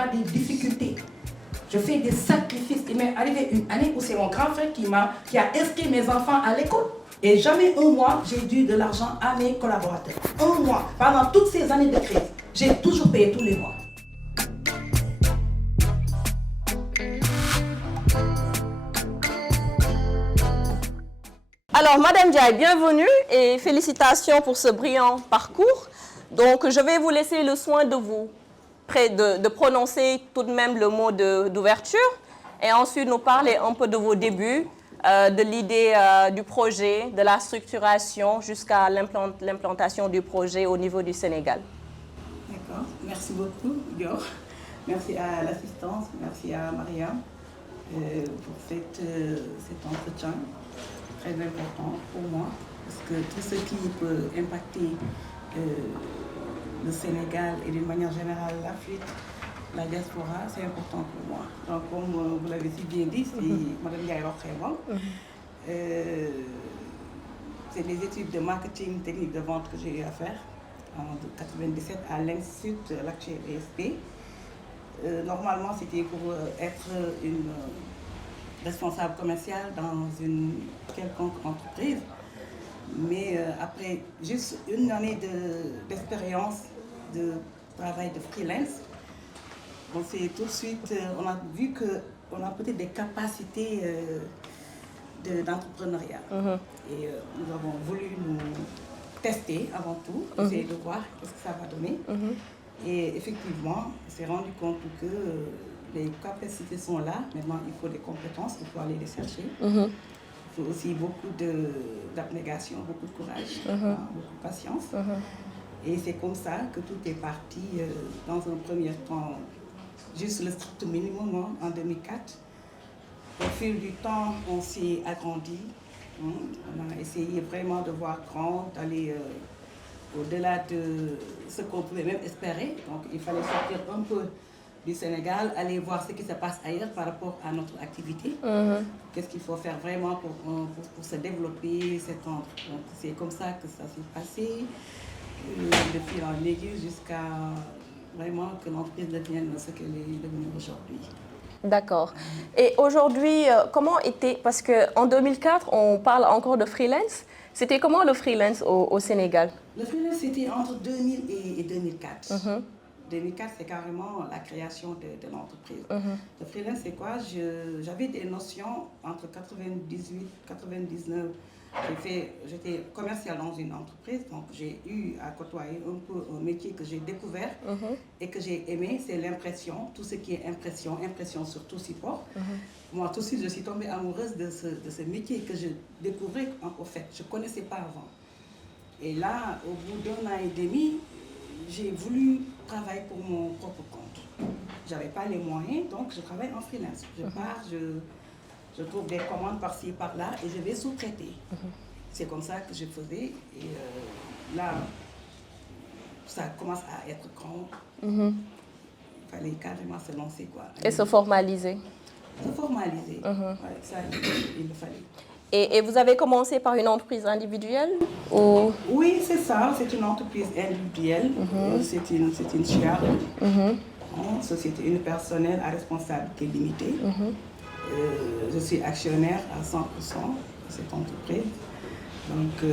a des difficultés. Je fais des sacrifices. Il m'est arrivé une année où c'est mon grand frère qui a inscrit mes enfants à l'école. Et jamais un mois, j'ai dû de l'argent à mes collaborateurs. Un mois. Pendant toutes ces années de crise, j'ai toujours payé tous les mois. Alors, Madame Diaye, bienvenue et félicitations pour ce brillant parcours. Donc, je vais vous laisser le soin de prononcer tout de même le mot d'ouverture et ensuite nous parler un peu de vos débuts, de l'idée du projet, de la structuration jusqu'à l'implantation du projet au niveau du Sénégal. D'accord, merci beaucoup, Dior. Merci à l'assistance, merci à Maria pour cet entretien très important pour moi, parce que tout ce qui peut impacter le Sénégal et d'une manière générale l'Afrique, la diaspora, c'est important pour moi. Donc comme vous l'avez si bien dit, c'est Mme Diaye Rokhaya. C'est les études de marketing technique de vente que j'ai eu à faire en 1997 à l'Institut l'actuel ESP. Normalement, c'était pour être une responsable commerciale dans une quelconque entreprise. Mais après juste une année d'expérience de travail de freelance, on s'est tout de suite, on a vu qu'on a peut-être des capacités d'entrepreneuriat. Et nous avons voulu nous tester avant tout, essayer de voir ce que ça va donner. Et effectivement, on s'est rendu compte que les capacités sont là. Maintenant, il faut des compétences, il faut aller les chercher. Il faut aussi beaucoup d'abnégation, beaucoup de courage, beaucoup de patience. Et c'est comme ça que tout est parti dans un premier temps, juste le strict minimum en 2004. Au fil du temps, on s'est agrandi. On a essayé vraiment de voir grand, d'aller au-delà de ce qu'on pouvait même espérer. Donc il fallait sortir un peu du Sénégal, aller voir ce qui se passe ailleurs par rapport à notre activité. Qu'est-ce qu'il faut faire vraiment pour se développer. Donc c'est comme ça que ça s'est passé, de fil en aiguille jusqu'à vraiment que l'entreprise devienne ce qu'elle est devenue aujourd'hui. D'accord. Et aujourd'hui, comment était, parce qu'en 2004, on parle encore de freelance. C'était comment le freelance au Sénégal? Le freelance, c'était entre 2000 et 2004. 2004, c'est carrément la création de l'entreprise. Le freelance, c'est quoi? J'avais des notions entre 98 et 99. J'étais commerciale dans une entreprise, donc j'ai eu à côtoyer un peu un métier que j'ai découvert et que j'ai aimé, c'est l'impression, tout ce qui est impression sur tout support. Moi, tout de suite, je suis tombée amoureuse de ce métier que je découvrais au fait, je ne connaissais pas avant. Et là, au bout d'un an et demi, j'ai voulu travailler pour mon propre compte. Je n'avais pas les moyens, donc je travaille en freelance. Je pars, je trouve des commandes par-ci, par-là et je vais sous-traiter. C'est comme ça que je faisais. Et là, ça commence à être grand. Il fallait carrément se lancer, quoi. Et se formaliser. Se formaliser, ouais, ça, il le fallait. Et vous avez commencé par une entreprise individuelle ou... Oui, c'est ça, c'est une entreprise individuelle. C'est une SHIAR, société unipersonnelle à responsabilité limitée. Je suis actionnaire à 100% de cette entreprise. Donc,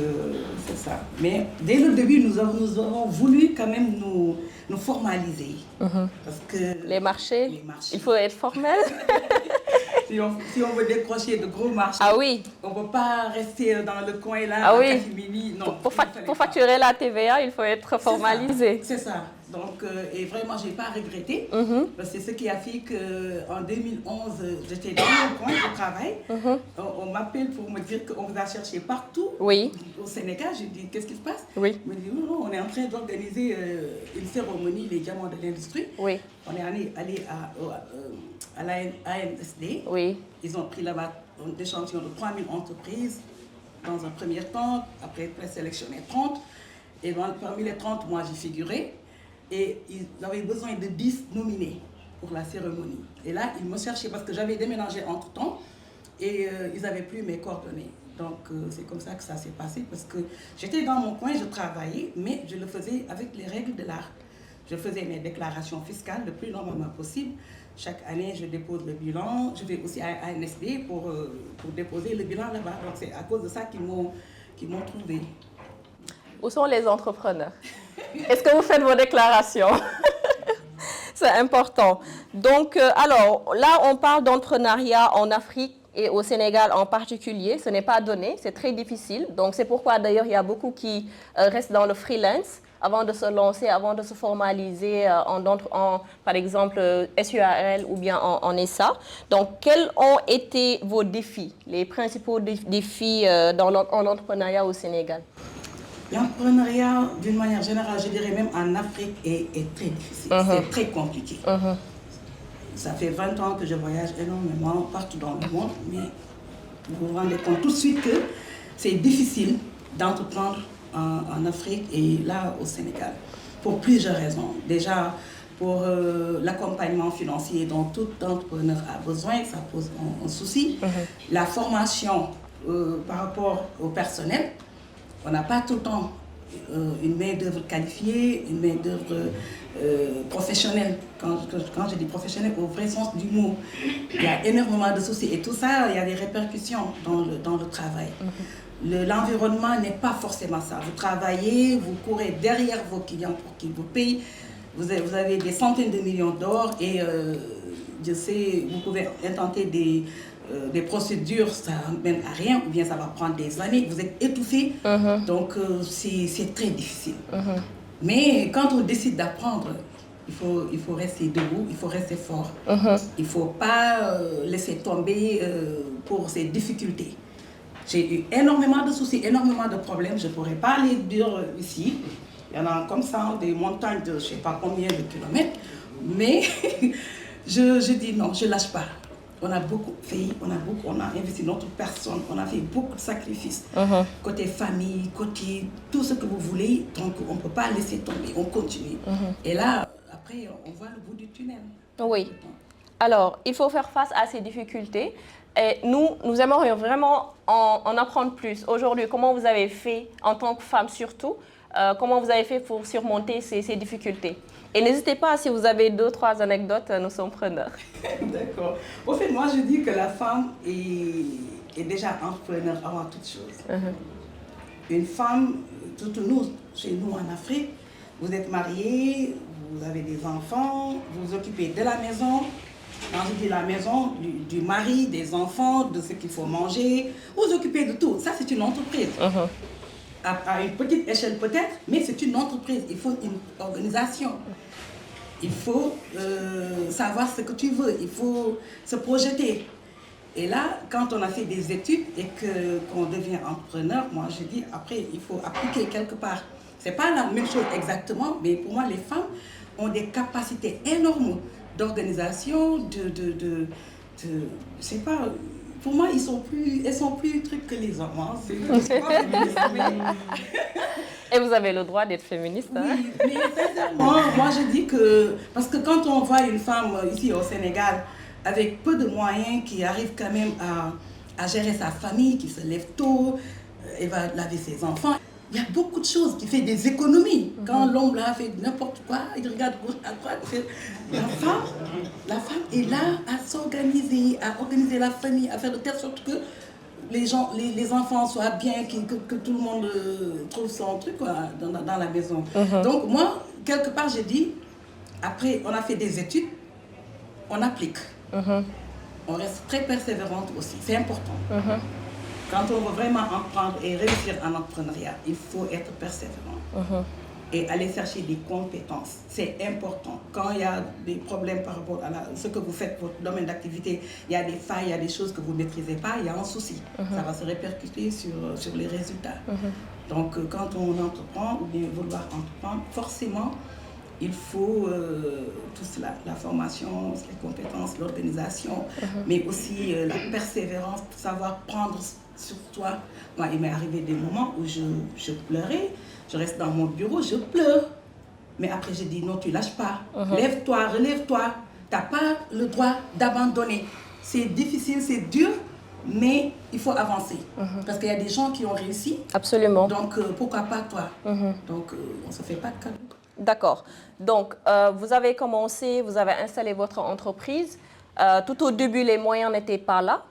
c'est ça. Mais dès le début, nous avons voulu quand même nous formaliser. Parce que les marchés, il faut être formel. Si on veut décrocher de gros marchés, on ne peut pas rester dans le coin là, à Catimini. Non, pour facturer la TVA, il faut être formalisé. C'est ça. Donc, et vraiment, je n'ai pas regretté. Parce que c'est ce qui a fait qu'en 2011, j'étais dans le coin de travail. On m'appelle pour me dire qu'on vous a cherché partout au Sénégal. Je dis, qu'est-ce qui se passe? Il me dit, non, on est en train d'organiser une cérémonie, les diamants de l'industrie. On est allé à l'ANSD. Ils ont pris là-bas un échantillon de 3000 entreprises dans un premier temps. Après, présélectionné 30. Et parmi les 30, moi, j'ai figuré. Et ils avaient besoin de 10 nominés pour la cérémonie. Et là, ils me cherchaient parce que j'avais déménagé entre-temps et ils n'avaient plus mes coordonnées. Donc, c'est comme ça que ça s'est passé parce que j'étais dans mon coin, je travaillais, mais je le faisais avec les règles de l'art. je faisais mes déclarations fiscales le plus normalement possible. Chaque année, je dépose le bilan. Je vais aussi à ANSD pour déposer le bilan là-bas. Donc, c'est à cause de ça qu'ils m'ont trouvé. Où sont les entrepreneurs? Est-ce que vous faites vos déclarations? C'est important. Donc, alors, là, on parle d'entrepreneuriat en Afrique et au Sénégal en particulier. Ce n'est pas donné, c'est très difficile. Donc, c'est pourquoi, d'ailleurs, il y a beaucoup qui restent dans le freelance avant de se lancer, avant de se formaliser par exemple, SUAL ou bien en SA. Donc, quels ont été vos défis, les principaux défis en entrepreneuriat au Sénégal? L'entrepreneuriat, d'une manière générale, je dirais même en Afrique, est très difficile. C'est très compliqué. Ça fait 20 ans que je voyage énormément partout dans le monde, mais vous vous rendez compte tout de suite que c'est difficile d'entreprendre en Afrique et là au Sénégal, pour plusieurs raisons. Déjà, pour l'accompagnement financier dont tout entrepreneur a besoin, ça pose un souci. La formation par rapport au personnel, on n'a pas tout le temps une main-d'œuvre qualifiée, une main-d'œuvre professionnelle. Quand je dis professionnelle, au vrai sens du mot, il y a énormément de soucis et tout ça, il y a des répercussions dans le travail. L'environnement n'est pas forcément ça. Vous travaillez, vous courez derrière vos clients pour qu'ils vous payent. Vous avez des centaines de millions d'euros et je sais, vous pouvez intenter des procédures, ça ne mène à rien, ou bien ça va prendre des années, vous êtes étouffé, donc c'est très difficile. Mais quand on décide d'apprendre, il faut rester debout, il faut rester fort. Il ne faut pas laisser tomber pour ces difficultés. J'ai eu énormément de soucis, énormément de problèmes, je ne pourrais pas les dire ici. Il y en a comme ça, des montagnes de je ne sais pas combien de kilomètres, mais je dis non, je ne lâche pas. On a beaucoup fait, on a investi notre personne, on a fait beaucoup de sacrifices. Côté famille, côté tout ce que vous voulez, donc on ne peut pas laisser tomber, on continue. Et là, après, on voit le bout du tunnel. Oui. Alors, il faut faire face à ces difficultés. Et nous aimerions vraiment en apprendre plus. Aujourd'hui, comment vous avez fait, en tant que femme surtout, comment vous avez fait pour surmonter ces difficultés? Et n'hésitez pas, si vous avez 2-3 anecdotes, nous sommes preneurs. D'accord. Au fait, moi, je dis que la femme est déjà entrepreneur avant toute chose. Une femme, surtout nous, chez nous en Afrique, vous êtes mariés, vous avez des enfants, vous vous occupez de la maison. Quand je dis la maison, du mari, des enfants, de ce qu'il faut manger, vous vous occupez de tout. Ça, c'est une entreprise. À une petite échelle peut-être, mais c'est une entreprise. Il faut une organisation. Il faut savoir ce que tu veux. Il faut se projeter. Et là, quand on a fait des études et qu'on devient entrepreneur, moi je dis après, il faut appliquer quelque part. Ce n'est pas la même chose exactement, mais pour moi, les femmes ont des capacités énormes d'organisation, je sais pas, pour moi, elles sont plus trucs que les hommes. Hein. C'est pas féministe, mais... Et vous avez le droit d'être féministe. Hein? Oui, mais sincèrement, moi je dis que, parce que quand on voit une femme ici au Sénégal, avec peu de moyens, qui arrive quand même à gérer sa famille, qui se lève tôt, elle va laver ses enfants. Il y a beaucoup de choses qui fait des économies. Quand l'homme là fait n'importe quoi, il regarde gauche à droite. La femme est là à s'organiser, à organiser la famille, à faire de telle sorte que les enfants soient bien, que tout le monde trouve son truc quoi, dans la maison. Donc moi, quelque part, j'ai dit, après on a fait des études, on applique. On reste très persévérante aussi, c'est important. Quand on veut vraiment apprendre et réussir en entrepreneuriat, il faut être persévérant et aller chercher des compétences. C'est important. Quand il y a des problèmes par rapport à ce que vous faites, votre domaine d'activité, il y a des failles, il y a des choses que vous ne maîtrisez pas, il y a un souci. Ça va se répercuter sur les résultats. Donc quand on entreprend ou bien vouloir entreprendre, forcément, il faut tout cela, la formation, les compétences, l'organisation, mais aussi la persévérance, savoir prendre sur toi. Moi, il m'est arrivé des moments où je pleurais, je reste dans mon bureau, je pleure. Mais après, je dis non, tu lâches pas. Lève-toi, relève-toi. Tu n'as pas le droit d'abandonner. C'est difficile, c'est dur, mais il faut avancer. Parce qu'il y a des gens qui ont réussi. Absolument. Donc, pourquoi pas toi? Donc, on ne se fait pas de cadeau. D'accord. Donc, vous avez commencé, vous avez installé votre entreprise. Tout au début, les moyens n'étaient pas là.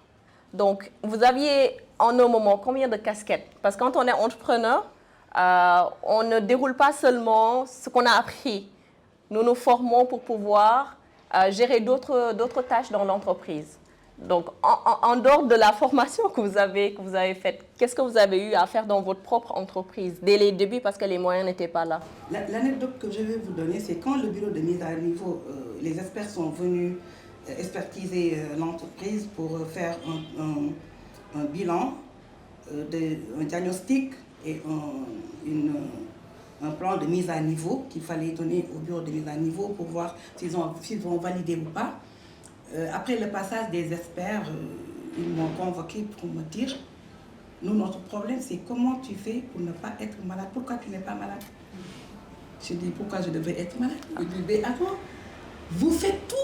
Donc, vous aviez en un moment combien de casquettes? Parce que quand on est entrepreneur, on ne déroule pas seulement ce qu'on a appris. Nous nous formons pour pouvoir gérer d'autres tâches dans l'entreprise. Donc, en dehors de la formation que vous avez faite, qu'est-ce que vous avez eu à faire dans votre propre entreprise dès les débuts parce que les moyens n'étaient pas là? L'anecdote que je vais vous donner, c'est quand le bureau de mise à niveau, les experts sont venus expertiser l'entreprise pour faire un bilan, un diagnostic et un plan de mise à niveau qu'il fallait donner au bureau de mise à niveau pour voir s'ils vont valider ou pas. Après le passage des experts, ils m'ont convoqué pour me dire, nous, notre problème, c'est comment tu fais pour ne pas être malade. Pourquoi tu n'es pas malade? Je dis, pourquoi je devrais être malade? Il dit, mais attends, vous faites tout.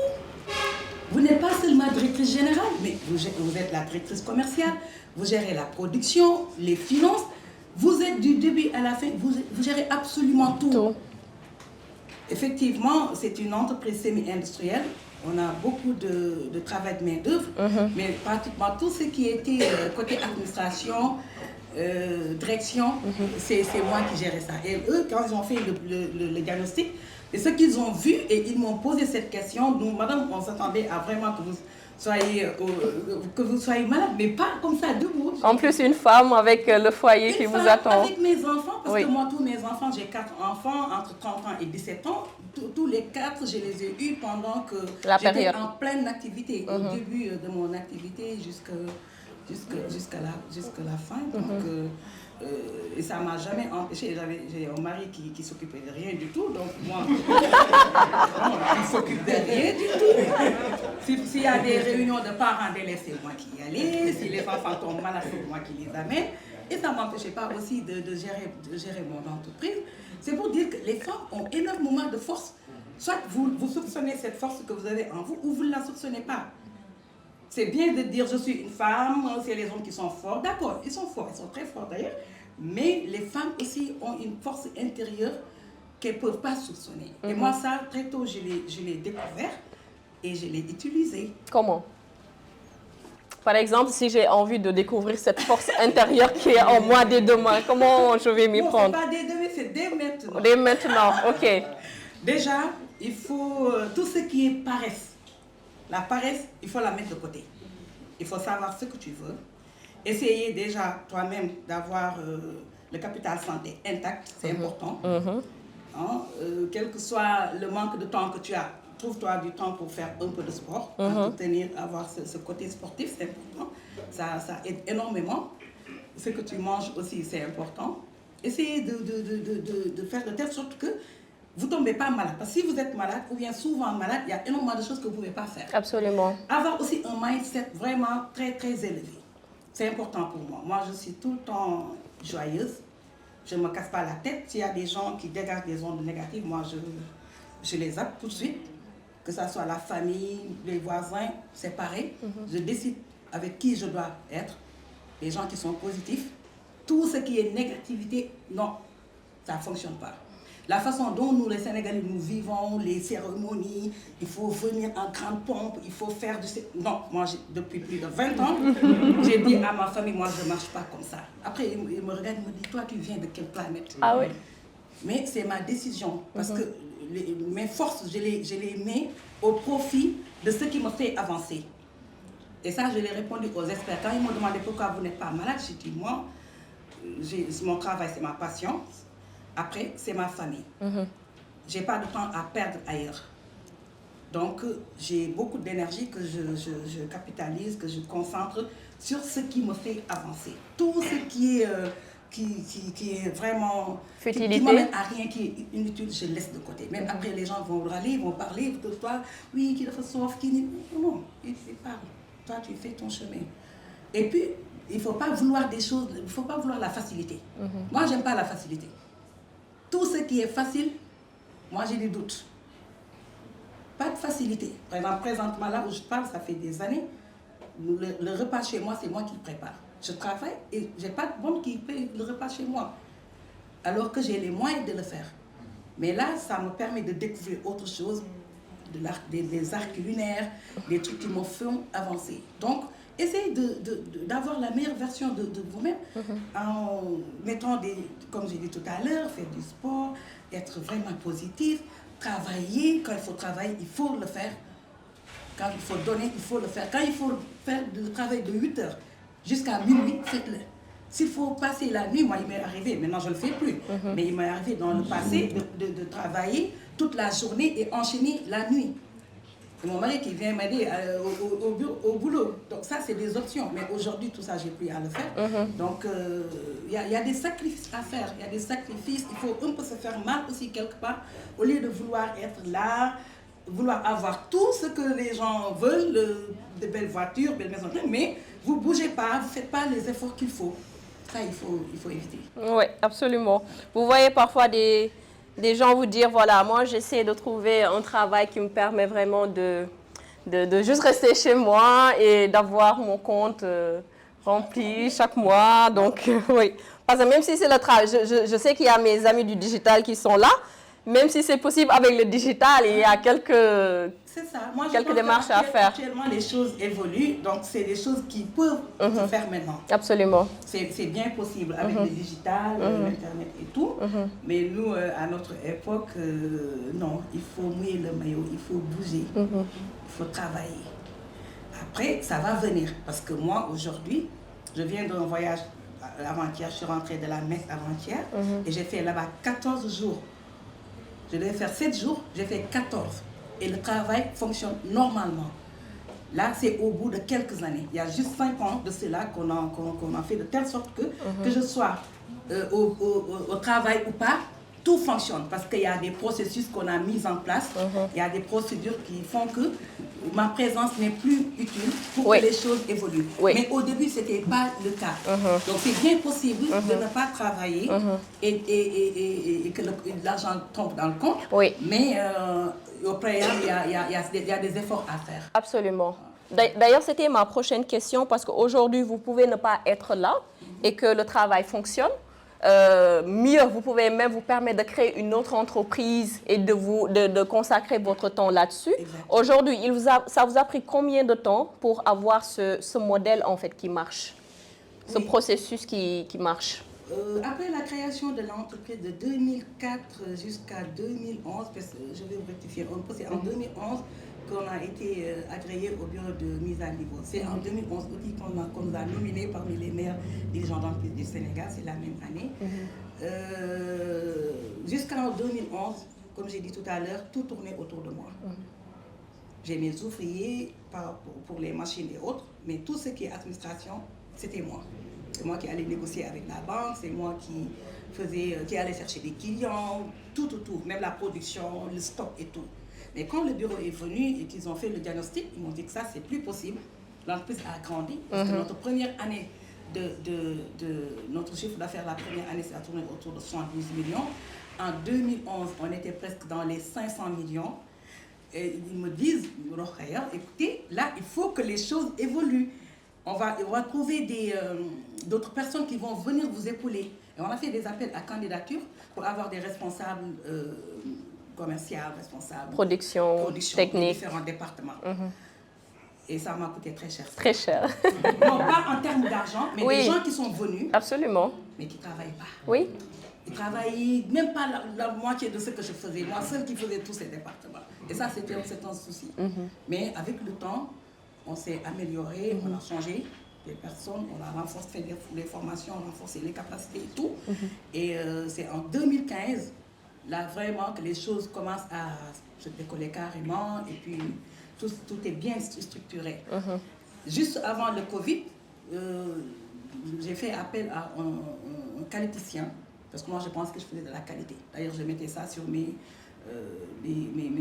Vous n'êtes pas seulement directrice générale, mais vous êtes la directrice commerciale, vous gérez la production, les finances. Vous êtes du début à la fin, vous gérez absolument tout. Effectivement, c'est une entreprise semi-industrielle. On a beaucoup de travail de main-d'œuvre, mais pratiquement tout ce qui était côté administration, direction, c'est moi qui gérais ça. Et eux, quand ils ont fait le diagnostic, et ce qu'ils ont vu, et ils m'ont posé cette question, nous, madame, on s'attendait à vraiment que vous soyez malade, mais pas comme ça, debout. En plus, une femme avec le foyer qui vous attend. Avec mes enfants, parce que moi, tous mes enfants, j'ai 4 enfants, entre 30 ans et 17 ans. Tous les 4, je les ai eus pendant que j'étais en pleine activité, au début de mon activité jusqu'à la fin. Donc, et ça ne m'a jamais empêché. J'ai un mari qui s'occupait de rien du tout, donc moi, il ne s'occupe de rien du tout. S'il y a des réunions de parents d'élèves, c'est moi qui y allais. Si les enfants tombent malades, c'est moi qui les amène. Et ça ne m'empêchait pas aussi de gérer mon entreprise. C'est pour dire que les femmes ont énormément de force. Soit vous soupçonnez cette force que vous avez en vous, ou vous ne la soupçonnez pas. C'est bien de dire je suis une femme, c'est les hommes qui sont forts. D'accord, ils sont forts, ils sont très forts d'ailleurs. Mais les femmes aussi ont une force intérieure qu'elles ne peuvent pas soupçonner. Et moi, ça, très tôt, je l'ai découvert et je l'ai utilisé. Comment? Par exemple, si j'ai envie de découvrir cette force intérieure qui est en moi dès demain, comment je vais m'y prendre? Ce n'est pas dès demain, c'est dès maintenant. Dès maintenant, ok. Déjà, il faut tout ce qui est paresse. La paresse, il faut la mettre de côté. Il faut savoir ce que tu veux. Essayer déjà toi-même d'avoir le capital santé intact, c'est important. Hein, quel que soit le manque de temps que tu as, trouve-toi du temps pour faire un peu de sport, pour avoir ce côté sportif, c'est important. Ça aide énormément. Ce que tu manges aussi, c'est important. Essayez de faire de telle sorte que vous ne tombez pas malade. Parce que si vous êtes malade, ou bien souvent malade, il y a énormément de choses que vous ne pouvez pas faire. Absolument. Avoir aussi un mindset vraiment très, très élevé. C'est important pour moi. Moi, je suis tout le temps joyeuse. Je ne me casse pas la tête. S'il y a des gens qui dégagent des ondes négatives, moi, je les zappe tout de suite. Que ce soit la famille, les voisins, c'est pareil. Je décide avec qui je dois être. Les gens qui sont positifs. Tout ce qui est négativité, non, ça ne fonctionne pas. La façon dont nous, les Sénégalais, nous vivons, les cérémonies, il faut venir en grande pompe, il faut faire du... Non, moi, depuis plus de 20 ans, j'ai dit à ma famille, moi, je ne marche pas comme ça. Après, ils me regardent, ils me disent, toi, tu viens de quelle planète? Ah oui. Mais c'est ma décision, parce que mes forces, je les mets au profit de ce qui me fait avancer. Et ça, je l'ai répondu aux experts. Quand ils m'ont demandé pourquoi vous n'êtes pas malade, j'ai dit, moi, mon travail, c'est ma passion. Après, c'est ma famille. Je n'ai pas de temps à perdre ailleurs. Donc, j'ai beaucoup d'énergie que je capitalise, que je concentre sur ce qui me fait avancer. Tout ce qui est vraiment... Futilité. Qui m'amène à rien, qui est inutile, je laisse de côté. Même après, les gens vont râler, ils vont parler de toi. Oui, qui le fait sauf, qui n'est... Non, ils parlent. Toi, tu fais ton chemin. Et puis, il ne faut pas vouloir des choses, il ne faut pas vouloir la facilité. Moi, je n'aime pas la facilité. Tout ce qui est facile, moi j'ai des doutes. Pas de facilité. Par exemple, présentement là où je parle, ça fait des années, le repas chez moi, c'est moi qui le prépare. Je travaille et je n'ai pas de bonne qui paye le repas chez moi. Alors que j'ai les moyens de le faire. Mais là, ça me permet de découvrir autre chose, des arts culinaires, des trucs qui me font avancer. Donc, essayez d'avoir la meilleure version de vous-même en mettant comme j'ai dit tout à l'heure, faire du sport, être vraiment positif, travailler. Quand il faut travailler, il faut le faire. Quand il faut donner, il faut le faire. Quand il faut faire le travail de 8 heures jusqu'à minuit, faites-le. S'il faut passer la nuit, moi il m'est arrivé, maintenant je ne le fais plus, mais il m'est arrivé dans le passé de travailler toute la journée et enchaîner la nuit. C'est mon mari qui vient m'aider au boulot. Donc ça, c'est des options. Mais aujourd'hui, tout ça, j'ai plus à le faire. Donc, il y a des sacrifices à faire. Il y a des sacrifices. Il faut un peu se faire mal aussi quelque part. Au lieu de vouloir être là, vouloir avoir tout ce que les gens veulent, de belles voitures, belles maisons, mais vous ne bougez pas, vous ne faites pas les efforts qu'il faut. Ça, il faut éviter. Oui, absolument. Vous voyez parfois des gens vous dire, voilà, moi j'essaie de trouver un travail qui me permet vraiment de juste rester chez moi et d'avoir mon compte rempli chaque mois. Donc, oui. Parce que même si c'est le travail, je sais qu'il y a mes amis du digital qui sont là, même si c'est possible avec le digital, il y a quelques démarches à faire. Actuellement, les choses évoluent, donc c'est des choses qui peuvent se faire maintenant. Absolument. C'est bien possible avec le digital, l'Internet et tout. Mais nous, à notre époque, non, il faut mouiller le maillot, il faut bouger, il faut travailler. Après, ça va venir, parce que moi, aujourd'hui, je viens d'un voyage avant-hier, je suis rentrée de la Mecque avant-hier, et j'ai fait là-bas 14 jours. Je devais faire 7 jours, j'ai fait 14. Et le travail fonctionne normalement. Là, c'est au bout de quelques années. Il y a juste 5 ans de cela qu'on a fait de telle sorte que je sois au travail ou pas, tout fonctionne. Parce qu'il y a des processus qu'on a mis en place. Il y a des procédures qui font que ma présence n'est plus utile pour que les choses évoluent. Mais au début, ce n'était pas le cas. Donc, c'est bien possible de ne pas travailler et que l'argent tombe dans le compte. Mais au préalable, il y a des efforts à faire. Absolument. D'ailleurs, c'était ma prochaine question parce qu'aujourd'hui, vous pouvez ne pas être là et que le travail fonctionne. Mieux, vous pouvez même vous permettre de créer une autre entreprise et de consacrer votre temps là-dessus. Aujourd'hui, ça vous a pris combien de temps pour avoir ce modèle en fait qui marche, ce processus qui marche? Après la création de l'entreprise de 2004 jusqu'à 2011, parce que je vais vous rectifier un peu, c'est en 2011 qu'on a été agréé au bureau de mise à niveau. C'est en 2011 aussi qu'on nous a nominés parmi les meilleurs dirigeants d'entreprise du Sénégal, c'est la même année. Jusqu'en 2011, comme j'ai dit tout à l'heure, tout tournait autour de moi. J'ai mes ouvriers pour les machines et autres, mais tout ce qui est administration, c'était moi. C'est moi qui allais négocier avec la banque, c'est moi qui allait chercher des clients, tout, même la production, le stock et tout. Mais quand le bureau est venu et qu'ils ont fait le diagnostic, ils m'ont dit que ça, c'est plus possible. L'entreprise a grandi, parce que notre première année notre chiffre d'affaires, la première année, ça a tourné autour de 112 millions. En 2011, on était presque dans les 500 millions. Et ils me disent, écoutez, là, il faut que les choses évoluent. On va trouver d'autres personnes qui vont venir vous épauler. Et on a fait des appels à candidature pour avoir des responsables commerciaux, responsables production technique, différents départements. Et ça m'a coûté très cher. Très cher. Non, pas en termes d'argent, mais des gens qui sont venus. Absolument. Mais qui ne travaillent pas. Oui. Ils travaillaient même pas la moitié de ce que je faisais. Moi, seule qui faisais tous ces départements. Et ça, c'était un souci. Mais avec le temps, on s'est amélioré, on a changé les personnes, on a renforcé les formations, on a renforcé les capacités et tout. Et c'est en 2015, là vraiment, que les choses commencent à se décoller carrément et puis tout est bien structuré. Juste avant le Covid, j'ai fait appel à un qualiticien, parce que moi je pense que je faisais de la qualité. D'ailleurs, je mettais ça sur mes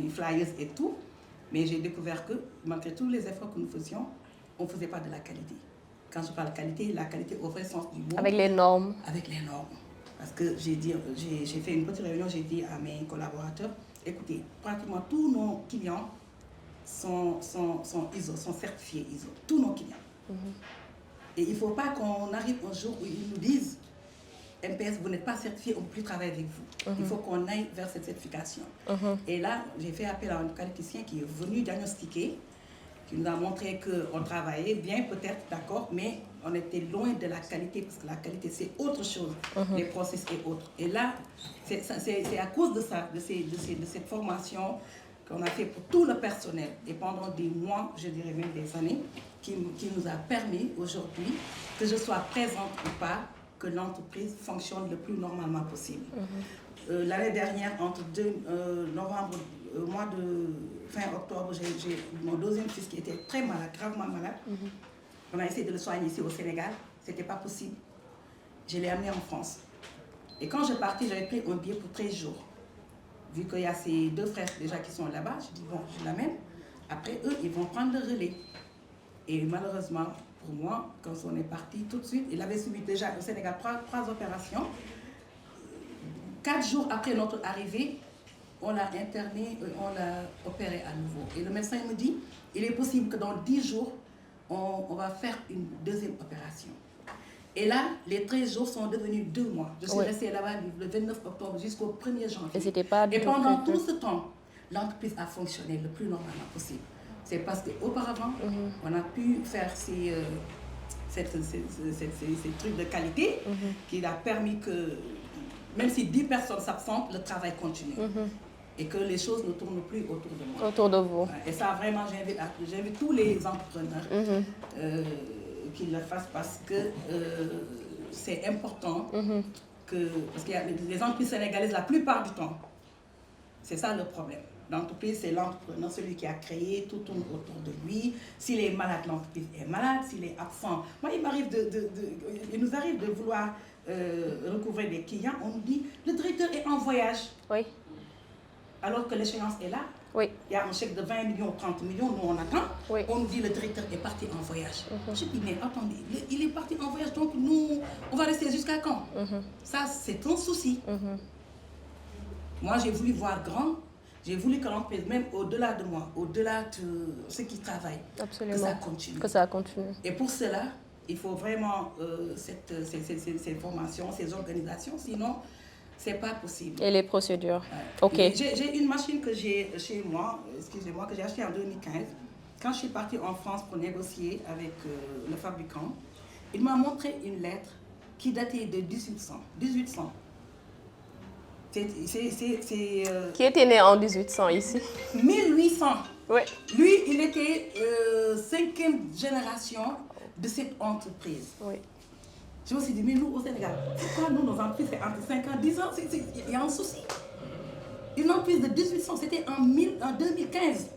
flyers et tout. Mais j'ai découvert que, malgré tous les efforts que nous faisions, on ne faisait pas de la qualité. Quand je parle de qualité, la qualité au vrai sens du mot. Avec les normes. Avec les normes. Parce que j'ai fait une petite réunion, j'ai dit à mes collaborateurs, écoutez, pratiquement tous nos clients sont ISO, sont certifiés ISO. Tous nos clients. Et il ne faut pas qu'on arrive un jour où ils nous disent, MPS, vous n'êtes pas certifié, on ne peut plus travailler avec vous. Il faut qu'on aille vers cette certification. Et là, j'ai fait appel à un qualificien qui est venu diagnostiquer, qui nous a montré qu'on travaillait bien, peut-être, d'accord, mais on était loin de la qualité, parce que la qualité, c'est autre chose, les process et autres. Et là, c'est à cause de ça, de cette formation qu'on a fait pour tout le personnel, et pendant des mois, je dirais même des années, qui nous a permis aujourd'hui, que je sois présente ou pas, que l'entreprise fonctionne le plus normalement possible. L'année dernière, entre novembre, mois de fin octobre, j'ai mon deuxième fils qui était très malade, gravement malade. On a essayé de le soigner ici au Sénégal, ce n'était pas possible. Je l'ai amené en France. Et quand je partais, j'avais pris un billet pour 13 jours. Vu qu'il y a ces 2 frères déjà qui sont là-bas, je dis bon, je l'amène. Après, eux, ils vont prendre le relais. Et malheureusement, pour moi, quand on est parti tout de suite, il avait subi déjà au Sénégal 3 opérations. 4 jours après notre arrivée, on l'a interné, on l'a opéré à nouveau. Et le médecin me dit, il est possible que dans 10 jours, on va faire une deuxième opération. Et là, les 13 jours sont devenus 2 mois. Je suis restée là-bas le 29 octobre jusqu'au 1er janvier. Et pendant tout ce temps, l'entreprise a fonctionné le plus normalement possible. C'est parce qu'auparavant, on a pu faire ces trucs de qualité qui a permis que, même si 10 personnes s'absentent, le travail continue. Et que les choses ne tournent plus autour de moi. Autour de vous. Et ça, vraiment, j'invite tous les entrepreneurs qu'ils le fassent parce que c'est important. Parce qu'il y a les entreprises sénégalaises, la plupart du temps, c'est ça le problème. L'entreprise, c'est l'entrepreneur, celui qui a créé, tout tourne autour de lui. S'il est malade, l'entreprise est malade. S'il est absent, moi, il nous arrive de vouloir recouvrer des clients. On nous dit, le directeur est en voyage. Oui. Alors que l'échéance est là. Oui. Il y a un chèque de 20 millions, 30 millions, nous on attend. Oui. On nous dit, le directeur est parti en voyage. Je dis, mais attendez, il est parti en voyage, donc nous, on va rester jusqu'à quand? Ça, c'est un souci. Moi, j'ai voulu voir grand. J'ai voulu que l'entreprise, même au-delà de moi, au-delà de ceux qui travaillent, que ça continue. Que ça continue. Et pour cela, il faut vraiment ces formations, ces organisations, sinon, c'est pas possible. Et les procédures. Ok. J'ai une machine que j'ai chez moi, excusez-moi, que j'ai achetée en 2015. Quand je suis partie en France pour négocier avec le fabricant, il m'a montré une lettre qui datait de 1800. Qui était né en 1800 ici? 1800. Oui. Lui, il était 5e génération de cette entreprise. Oui. Je me suis dit, mais nous, au Sénégal, pourquoi nous, nos entreprises, c'est entre 5 ans, 10 ans, il y a un souci. Une entreprise de 1800, c'était en 2015.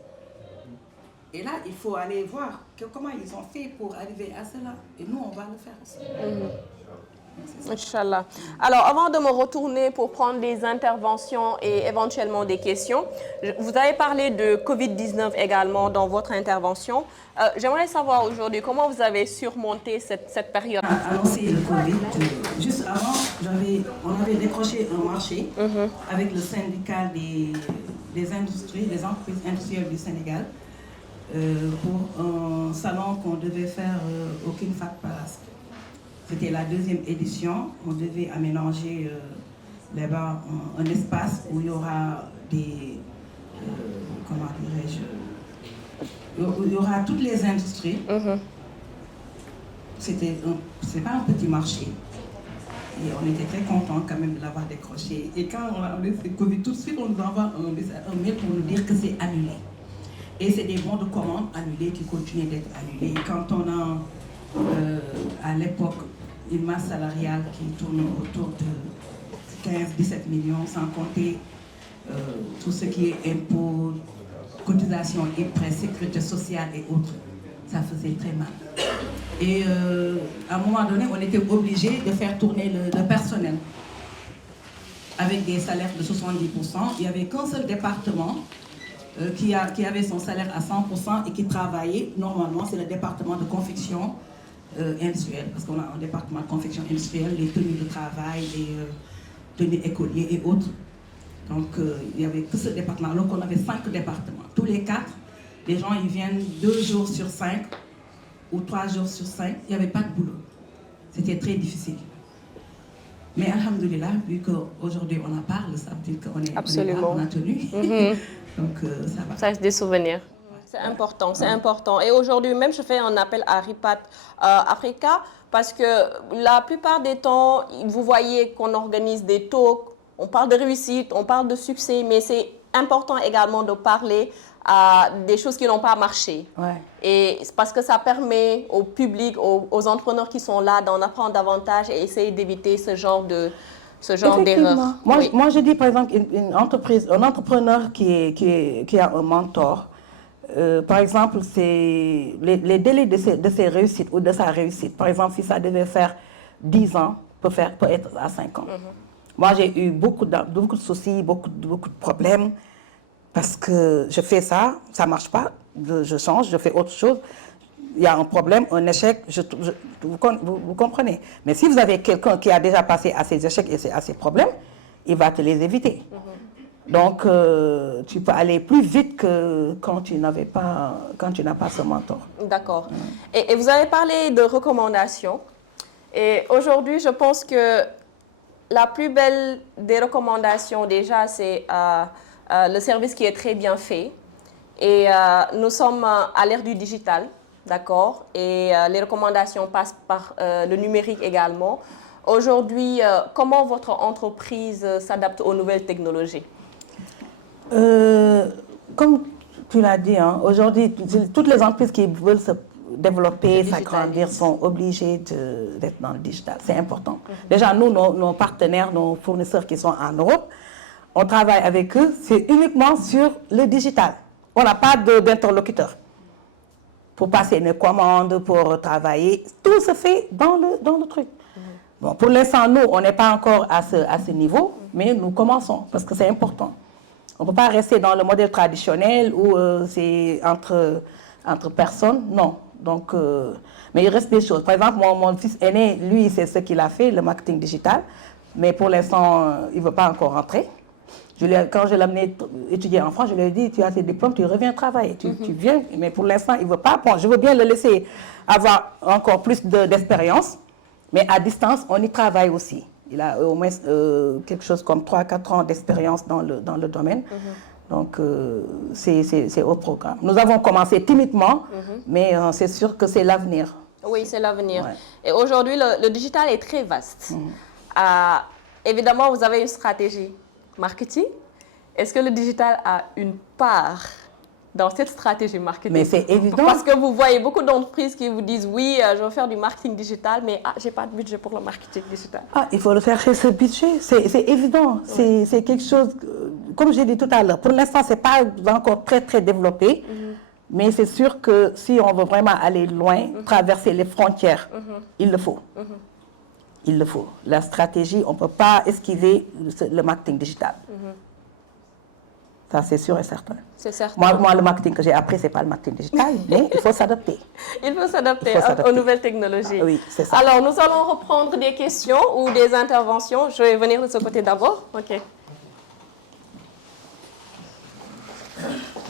Et là, il faut aller voir comment ils ont fait pour arriver à cela. Et nous, on va le faire aussi. Inch'Allah. Alors, avant de me retourner pour prendre des interventions et éventuellement des questions, vous avez parlé de Covid-19 également dans votre intervention. J'aimerais savoir aujourd'hui comment vous avez surmonté cette période. On a annoncé le Covid. Juste avant, on avait décroché un marché avec le syndicat des industries, des entreprises industrielles du Sénégal pour un salon qu'on devait faire au King Fahd Palace. C'était la 2e édition. On devait aménager là-bas un espace où il y aura des... comment dirais-je? Il y aura toutes les industries. C'est pas un petit marché. Et on était très contents quand même de l'avoir décroché. Et quand on a laissé le Covid, tout de suite, on nous envoie un mail pour nous dire que c'est annulé. Et c'est des bons de commande annulés qui continuent d'être annulés. Et quand on a, à l'époque, une masse salariale qui tourne autour de 15-17 millions, sans compter tout ce qui est impôts, cotisations, IPRES, sécurité sociale et autres, ça faisait très mal. Et à un moment donné, on était obligé de faire tourner le personnel avec des salaires de 70%. Il n'y avait qu'un seul département qui avait son salaire à 100% et qui travaillait. Normalement, c'est le département de confection industrielle, parce qu'on a un département de confection industrielle, les tenues de travail, les tenues écoliers et autres. Donc, il n'y avait que ce département, alors qu'on avait 5 départements. Tous les 4, les gens ils viennent 2 jours sur 5 ou 3 jours sur 5, il n'y avait pas de boulot. C'était très difficile. Mais alhamdoulilah, vu qu'aujourd'hui on en parle, ça veut dire qu'on est, Absolument. on a tenu. Donc ça va. Ça reste des souvenirs. C'est important, c'est important. Et aujourd'hui même, je fais un appel à RIPAT Africa parce que la plupart des temps, vous voyez qu'on organise des talks, on parle de réussite, on parle de succès, mais c'est important également de parler à des choses qui n'ont pas marché. Ouais. Et c'est parce que ça permet au public, aux entrepreneurs qui sont là d'en apprendre davantage et essayer d'éviter ce genre d'erreur. Moi, je dis par exemple une entreprise, un entrepreneur qui a un mentor. Par exemple, c'est les délais de ses réussites ou de sa réussite. Par exemple, si ça devait faire 10 ans, peut être à 5 ans. Moi, j'ai eu beaucoup de soucis, beaucoup de problèmes. Parce que je fais ça, ça ne marche pas, je change, je fais autre chose. Il y a un problème, un échec, vous comprenez. Mais si vous avez quelqu'un qui a déjà passé à ces échecs et à ces problèmes, il va te les éviter. Donc, tu peux aller plus vite que quand tu n'as pas ce mentor. D'accord. Et vous avez parlé de recommandations. Et aujourd'hui, je pense que la plus belle des recommandations, déjà, c'est le service qui est très bien fait. Et nous sommes à l'ère du digital, d'accord? Et les recommandations passent par le numérique également. Aujourd'hui, comment votre entreprise s'adapte aux nouvelles technologies? Comme tu l'as dit, hein, aujourd'hui, toutes les entreprises qui veulent se développer, s'agrandir, sont obligées d'être dans le digital. C'est important. Déjà, nous, nos partenaires, nos fournisseurs qui sont en Europe, on travaille avec eux, c'est uniquement sur le digital. On n'a pas d'interlocuteur pour passer une commande, pour travailler. Tout se fait dans le truc. Bon, pour l'instant, nous, on n'est pas encore à ce niveau, mais nous commençons parce que c'est important. On ne peut pas rester dans le modèle traditionnel où c'est entre personnes, non. Donc, mais il reste des choses. Par exemple, mon fils aîné, lui, c'est ce qu'il a fait, le marketing digital. Mais pour l'instant, il ne veut pas encore rentrer. Quand je l'ai amené étudier en France, je lui ai dit, tu as tes diplômes, tu reviens travailler. Tu viens, mais pour l'instant, il ne veut pas. Bon, je veux bien le laisser avoir encore plus d'expérience, mais à distance, on y travaille aussi. Il a au moins quelque chose comme 3-4 ans d'expérience dans le domaine. Donc, c'est au programme. Nous avons commencé timidement, mais c'est sûr que c'est l'avenir. Oui, c'est l'avenir. Ouais. Et aujourd'hui, le digital est très vaste. Évidemment, vous avez une stratégie marketing. Est-ce que le digital a une part dans cette stratégie marketing? Mais c'est évident. Parce que vous voyez beaucoup d'entreprises qui vous disent, oui, je veux faire du marketing digital, mais je n'ai pas de budget pour le marketing digital. Il faut le chercher ce budget, c'est évident. C'est quelque chose, comme j'ai dit tout à l'heure, pour l'instant, ce n'est pas encore très, très développé. Mais c'est sûr que si on veut vraiment aller loin, traverser les frontières, il le faut. Il le faut. La stratégie, on ne peut pas esquiver le marketing digital. Ça, c'est sûr et certain. C'est certain. Moi, le marketing que j'ai appris, ce n'est pas le marketing digital, mais il faut s'adapter. Il faut s'adapter aux nouvelles technologies. Oui, c'est ça. Alors, nous allons reprendre des questions ou des interventions. Je vais venir de ce côté d'abord. OK.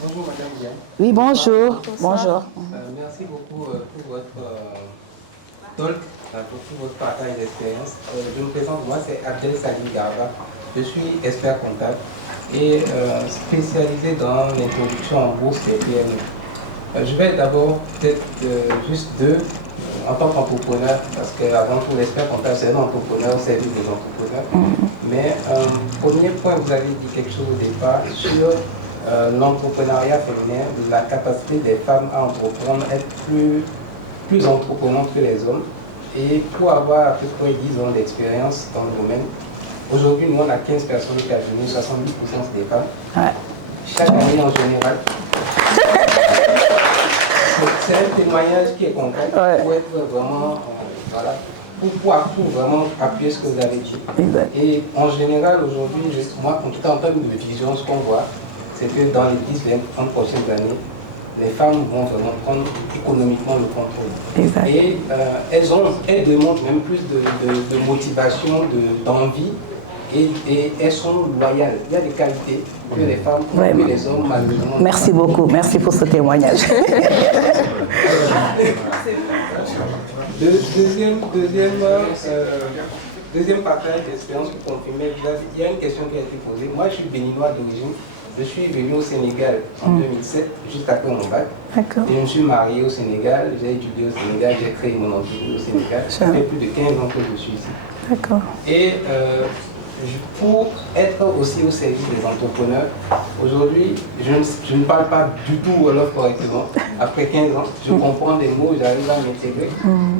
Bonjour Madame Dia. Oui, bonjour. Bonsoir. Bonjour. Merci beaucoup pour votre talk, pour tout votre partage d'expérience. Je me présente, moi c'est Abdel Salim Garba. Je suis expert comptable et spécialisé dans l'introduction en bourse des PME. Je vais d'abord peut-être juste en tant qu'entrepreneur, parce qu'avant tout l'expert comptable c'est un entrepreneur au service des entrepreneurs. Mais premier point, vous avez dit quelque chose au départ sur l'entrepreneuriat féminin, la capacité des femmes à entreprendre, être plus entreprenantes que les hommes. Et pour avoir à peu près 10 ans d'expérience dans le domaine, aujourd'hui, nous, on a 15 personnes qui adjoignent, 70% des femmes. Ouais. Chaque année, en général, c'est un témoignage qui est concret pour être vraiment, pour vraiment appuyer ce que vous avez dit. Et en général, aujourd'hui, moi, en tout cas, en termes de vision, ce qu'on voit, c'est que dans les 10-20 prochaines années, les femmes vont vraiment prendre économiquement le contrôle. Exact. Et elles demandent même plus de motivation, d'envie, et elles sont loyales. Il y a des qualités que les femmes ont, que les hommes malheureusement. Merci beaucoup, merci pour ce témoignage. deuxième partage d'expérience pour confirmer, il y a une question qui a été posée. Moi, je suis béninois d'origine. Je suis venu au Sénégal en 2007, juste après mon bac. D'accord. Et je me suis marié au Sénégal, j'ai étudié au Sénégal, j'ai créé mon entreprise au Sénégal. Ça fait plus de 15 ans que je suis ici. D'accord. Et pour être aussi au service des entrepreneurs, aujourd'hui, je ne parle pas du tout Wolof correctement. Après 15 ans, je comprends des mots, j'arrive à m'intégrer.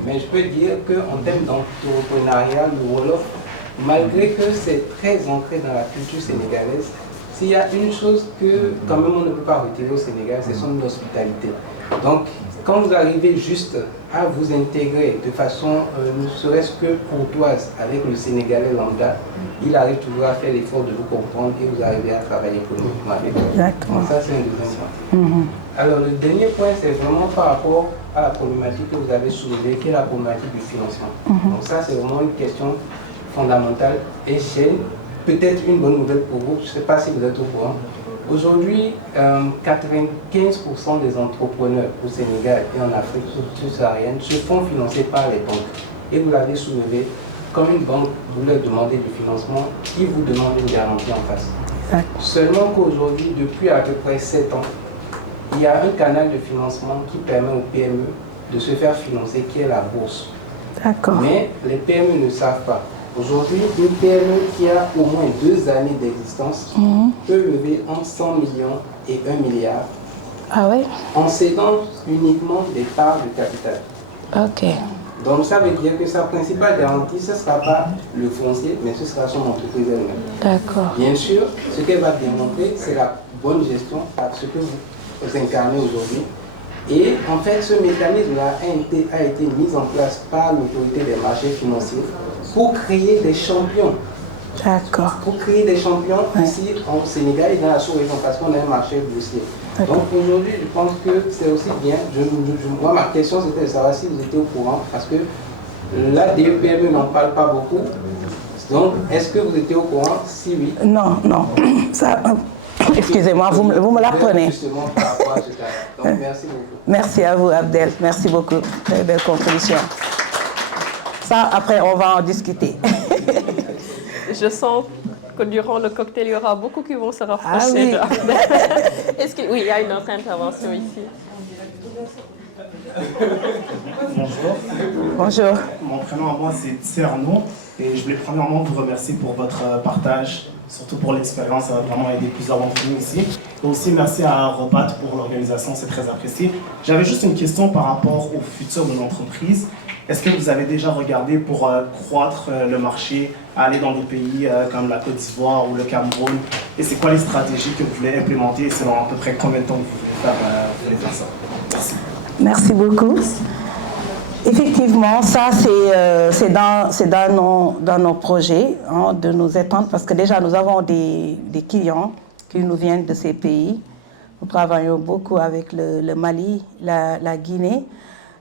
Mais je peux dire qu'en termes d'entrepreneuriat, le Wolof, malgré que c'est très ancré dans la culture sénégalaise, s'il y a une chose que quand même on ne peut pas retirer au Sénégal, c'est son hospitalité. Donc, quand vous arrivez juste à vous intégrer de façon ne serait-ce que courtoise avec le Sénégalais lambda, il arrive toujours à faire l'effort de vous comprendre et vous arrivez à travailler économiquement avec lui. Donc ça, c'est un deuxième point. Alors, le dernier point, c'est vraiment par rapport à la problématique que vous avez soulevée, qui est la problématique du financement. Donc ça, c'est vraiment une question fondamentale et j'ai peut-être une bonne nouvelle pour vous, je ne sais pas si vous êtes au courant. Aujourd'hui, 95% des entrepreneurs au Sénégal et en Afrique subsaharienne se font financer par les banques. Et vous l'avez soulevé, comme une banque vous leur demandez du financement, ils vous demandent une garantie en face. Seulement qu'aujourd'hui, depuis à peu près 7 ans, il y a un canal de financement qui permet aux PME de se faire financer, qui est la bourse. Mais les PME ne savent pas. Aujourd'hui, une PME qui a au moins 2 années d'existence peut lever entre 100 millions et 1 milliard en cédant uniquement des parts de capital. Donc ça veut dire que sa principale garantie, ce ne sera pas le foncier, mais ce sera son entreprise elle-même. Bien sûr, ce qu'elle va démontrer, c'est la bonne gestion, ce que vous incarnez aujourd'hui. Et en fait, ce mécanisme-là a été mis en place par l'autorité des marchés financiers pour créer des champions. Pour créer des champions ici au Sénégal et dans la sous-région, parce qu'on a un marché boursier. Donc aujourd'hui, je pense que c'est aussi bien. Moi, ma question c'était de savoir si vous étiez au courant, parce que la DEPME n'en parle pas beaucoup. Donc, est-ce que vous étiez au courant? Si oui. Non. Ça, excusez-moi, vous me l'apprenez. Justement par rapport à ce cas. Donc, merci beaucoup. Merci à vous, Abdel. Merci beaucoup. Très belle contribution. Ça, après, on va en discuter. Je sens que durant le cocktail, il y aura beaucoup qui vont se rapprocher. Oui, il y a une autre intervention ici. Bonjour. Mon prénom à moi, c'est Tserno. Et je voulais premièrement vous remercier pour votre partage, surtout pour l'expérience, ça va vraiment aider plusieurs d'entre nous ici. Et aussi, merci à Robat pour l'organisation, c'est très apprécié. J'avais juste une question par rapport au futur de l'entreprise. Est-ce que vous avez déjà regardé pour croître le marché, aller dans des pays comme la Côte d'Ivoire ou le Cameroun? Et c'est quoi les stratégies que vous voulez implémenter? Selon à peu près combien de temps vous voulez faire ça? Merci. Merci beaucoup. Effectivement, ça c'est dans nos projets de nous étendre parce que déjà nous avons des clients qui nous viennent de ces pays. Nous travaillons beaucoup avec le Mali, la Guinée,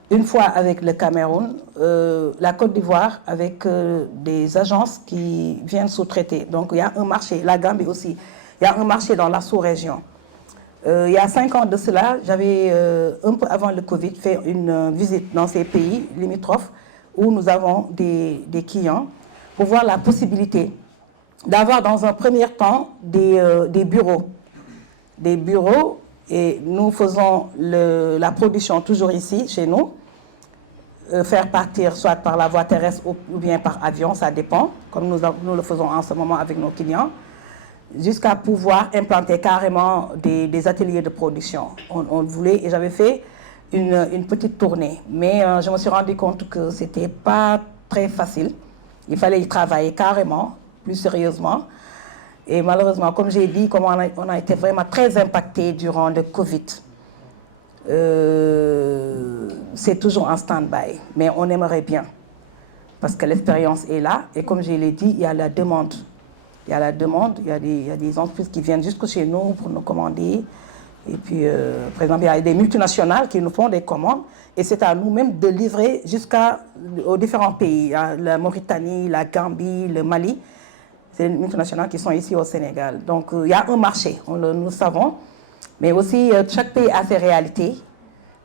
une fois avec le Cameroun, la Côte d'Ivoire avec des agences qui viennent sous-traiter. Donc il y a un marché, la Gambie aussi, il y a un marché dans la sous-région. Il y a 5 ans de cela, j'avais, un peu avant le Covid, fait une visite dans ces pays limitrophes où nous avons des clients pour voir la possibilité d'avoir dans un premier temps des bureaux. Des bureaux, et nous faisons la production toujours ici, chez nous, faire partir soit par la voie terrestre ou bien par avion, ça dépend, comme nous le faisons en ce moment avec nos clients, jusqu'à pouvoir implanter carrément des ateliers de production. On voulait, et j'avais fait une petite tournée, mais je me suis rendu compte que ce n'était pas très facile. Il fallait y travailler carrément, plus sérieusement. Et malheureusement, comme j'ai dit, comme on a été vraiment très impacté durant le Covid, c'est toujours en stand-by, mais on aimerait bien, parce que l'expérience est là, et comme je l'ai dit, il y a la demande. Il y a la demande, il y a des entreprises qui viennent jusque chez nous pour nous commander. Et puis, par exemple, il y a des multinationales qui nous font des commandes. Et c'est à nous-mêmes de livrer jusqu'aux différents pays. La Mauritanie, la Gambie, le Mali. C'est des multinationales qui sont ici au Sénégal. Donc, il y a un marché, nous le savons. Mais aussi, chaque pays a ses réalités.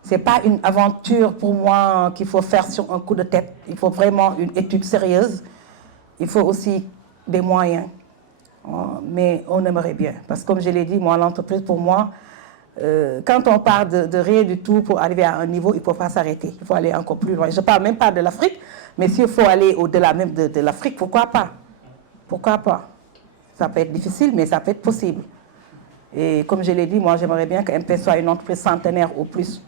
Ce n'est pas une aventure pour moi qu'il faut faire sur un coup de tête. Il faut vraiment une étude sérieuse. il faut aussi des moyens. Mais on aimerait bien. Parce que comme je l'ai dit, moi, l'entreprise, pour moi, quand on part de rien du tout pour arriver à un niveau, il ne faut pas s'arrêter. Il faut aller encore plus loin. Je ne parle même pas de l'Afrique, mais s'il faut aller au-delà même de l'Afrique, pourquoi pas? Pourquoi pas? Ça peut être difficile, mais ça peut être possible. Et comme je l'ai dit, moi, j'aimerais bien que MPS soit une entreprise centenaire au plus.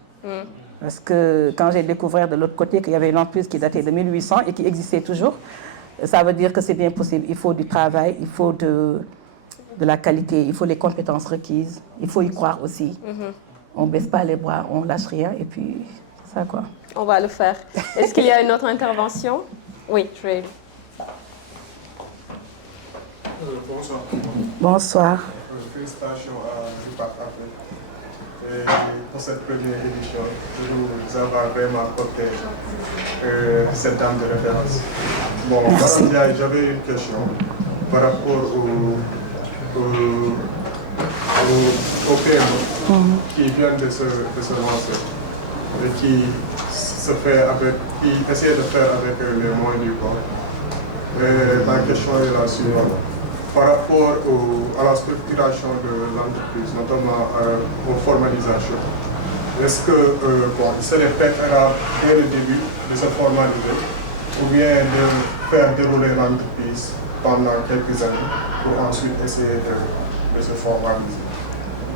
Parce que quand j'ai découvert de l'autre côté qu'il y avait une entreprise qui datait de 1800 et qui existait toujours, ça veut dire que c'est bien possible. Il faut du travail, il faut de la qualité, il faut les compétences requises, il faut y croire aussi. On ne baisse pas les bras, on ne lâche rien, et puis c'est ça quoi. On va le faire. Est-ce qu'il y a une autre intervention? Oui, je vais... Bonsoir. Bonsoir. Félicitations à l'IPAC Afrique. Et pour cette première édition, de nous avoir vraiment apporté cette dame de référence. Bon, Madame Ndiaye, j'avais une question par rapport au PME qui viennent de se lancer et qui essaient de faire avec les moyens du bord. Ma question est la suivante. Par rapport à la structuration de l'entreprise, notamment aux formalisations, est-ce que il serait préférable dès le début de se formaliser ou bien de faire dérouler l'entreprise pendant quelques années pour ensuite essayer de se formaliser?